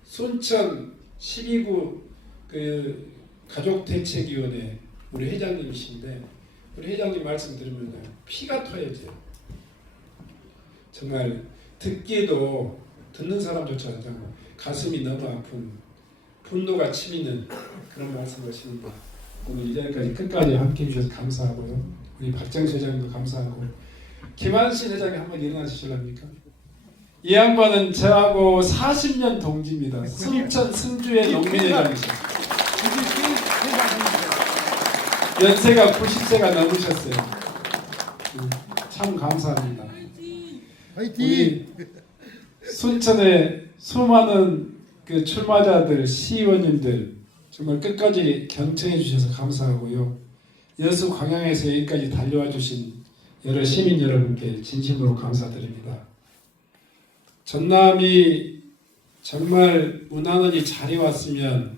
순천 12구 그 가족대책위원회 우리 회장님이신데 우리 회장님 말씀 들으면 피가 터져요. 정말 듣기에도 듣는 사람조차 가슴이 너무 아픈 분노가 치미는 그런 말씀을 하십니다. 오늘 이 자리까지 끝까지 함께해 주셔서 감사하고요. 우리 박정희 회장님도 감사하고 김한신 회장님 한번 일어나주실랍니까? 이 양반은 저하고 40년 동지입니다. 순천 승주의 농민회장이죠. 연세가 90세가 넘으셨어요. 참 감사합니다. 우리 순천의 수많은 그 출마자들, 시의원님들 정말 끝까지 경청해 주셔서 감사하고요. 여수 광양에서 여기까지 달려와 주신 여러 시민 여러분께 진심으로 감사드립니다. 전남이 정말 무난하게 잘 해왔으면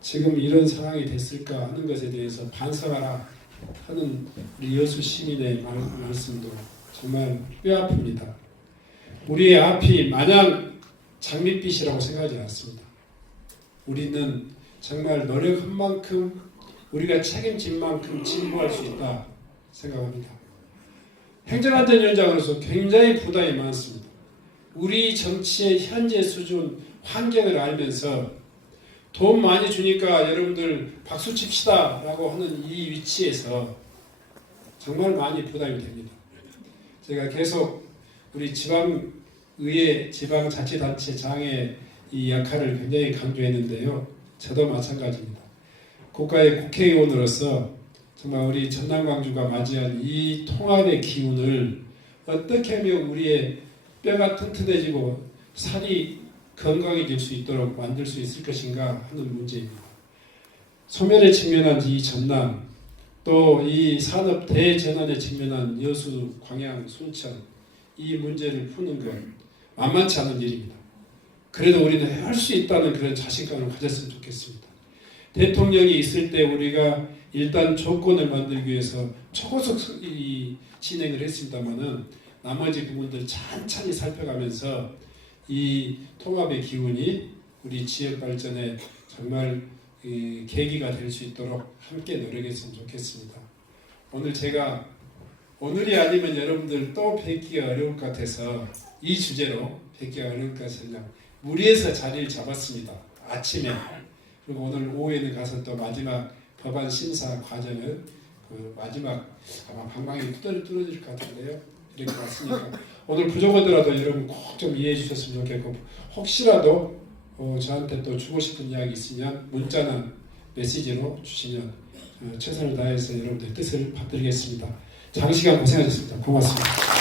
지금 이런 상황이 됐을까 하는 것에 대해서 반성하라 하는 우리 여수 시민의 말씀도 정말 뼈아픕니다. 우리의 앞이 마냥 장밋빛이라고 생각하지 않습니다. 우리는 정말 노력한 만큼 우리가 책임진 만큼 진보할 수 있다 생각합니다. 행정안전위원장으로서 굉장히 부담이 많습니다. 우리 정치의 현재 수준, 환경을 알면서 돈 많이 주니까 여러분들 박수 칩시다 라고 하는 이 위치에서 정말 많이 부담이 됩니다. 제가 계속 우리 지방의회, 지방자치단체장의 이 역할을 굉장히 강조했는데요. 저도 마찬가지입니다. 국가의 국회의원으로서 정말 우리 전남 광주가 맞이한 이 통합의 기운을 어떻게 하면 우리의 뼈가 튼튼해지고 살이 건강해질 수 있도록 만들 수 있을 것인가 하는 문제입니다. 소멸에 직면한 이 전남, 또 이 산업 대전환에 직면한 여수, 광양, 순천 이 문제를 푸는 건 만만치 않은 일입니다. 그래도 우리는 할 수 있다는 그런 자신감을 가졌으면 좋겠습니다. 대통령이 있을 때 우리가 일단 조건을 만들기 위해서 초고속 진행을 했습니다마는 나머지 부분들 찬찬히 살펴가면서 이 통합의 기운이 우리 지역 발전에 정말 계기가 될 수 있도록 함께 노력했으면 좋겠습니다. 오늘 제가 오늘이 아니면 여러분들 또 뵙기가 어려울 것 같아서 이 주제로 뵙기가 어려울 것 같아서 무리해서 자리를 잡았습니다. 아침에. 그리고 오늘 오후에는 가서 또 마지막 법안 심사 과정을 그 마지막 아마 방망이 뚫어질 것 같은데요. 이렇게 왔으니까 오늘 부족하더라도 여러분 꼭 좀 이해해 주셨으면 좋겠고 혹시라도 저한테 또 주고 싶은 이야기 있으면 문자나 메시지로 주시면 최선을 다해서 여러분들 뜻을 받들겠습니다. 장시간 고생하셨습니다. 고맙습니다.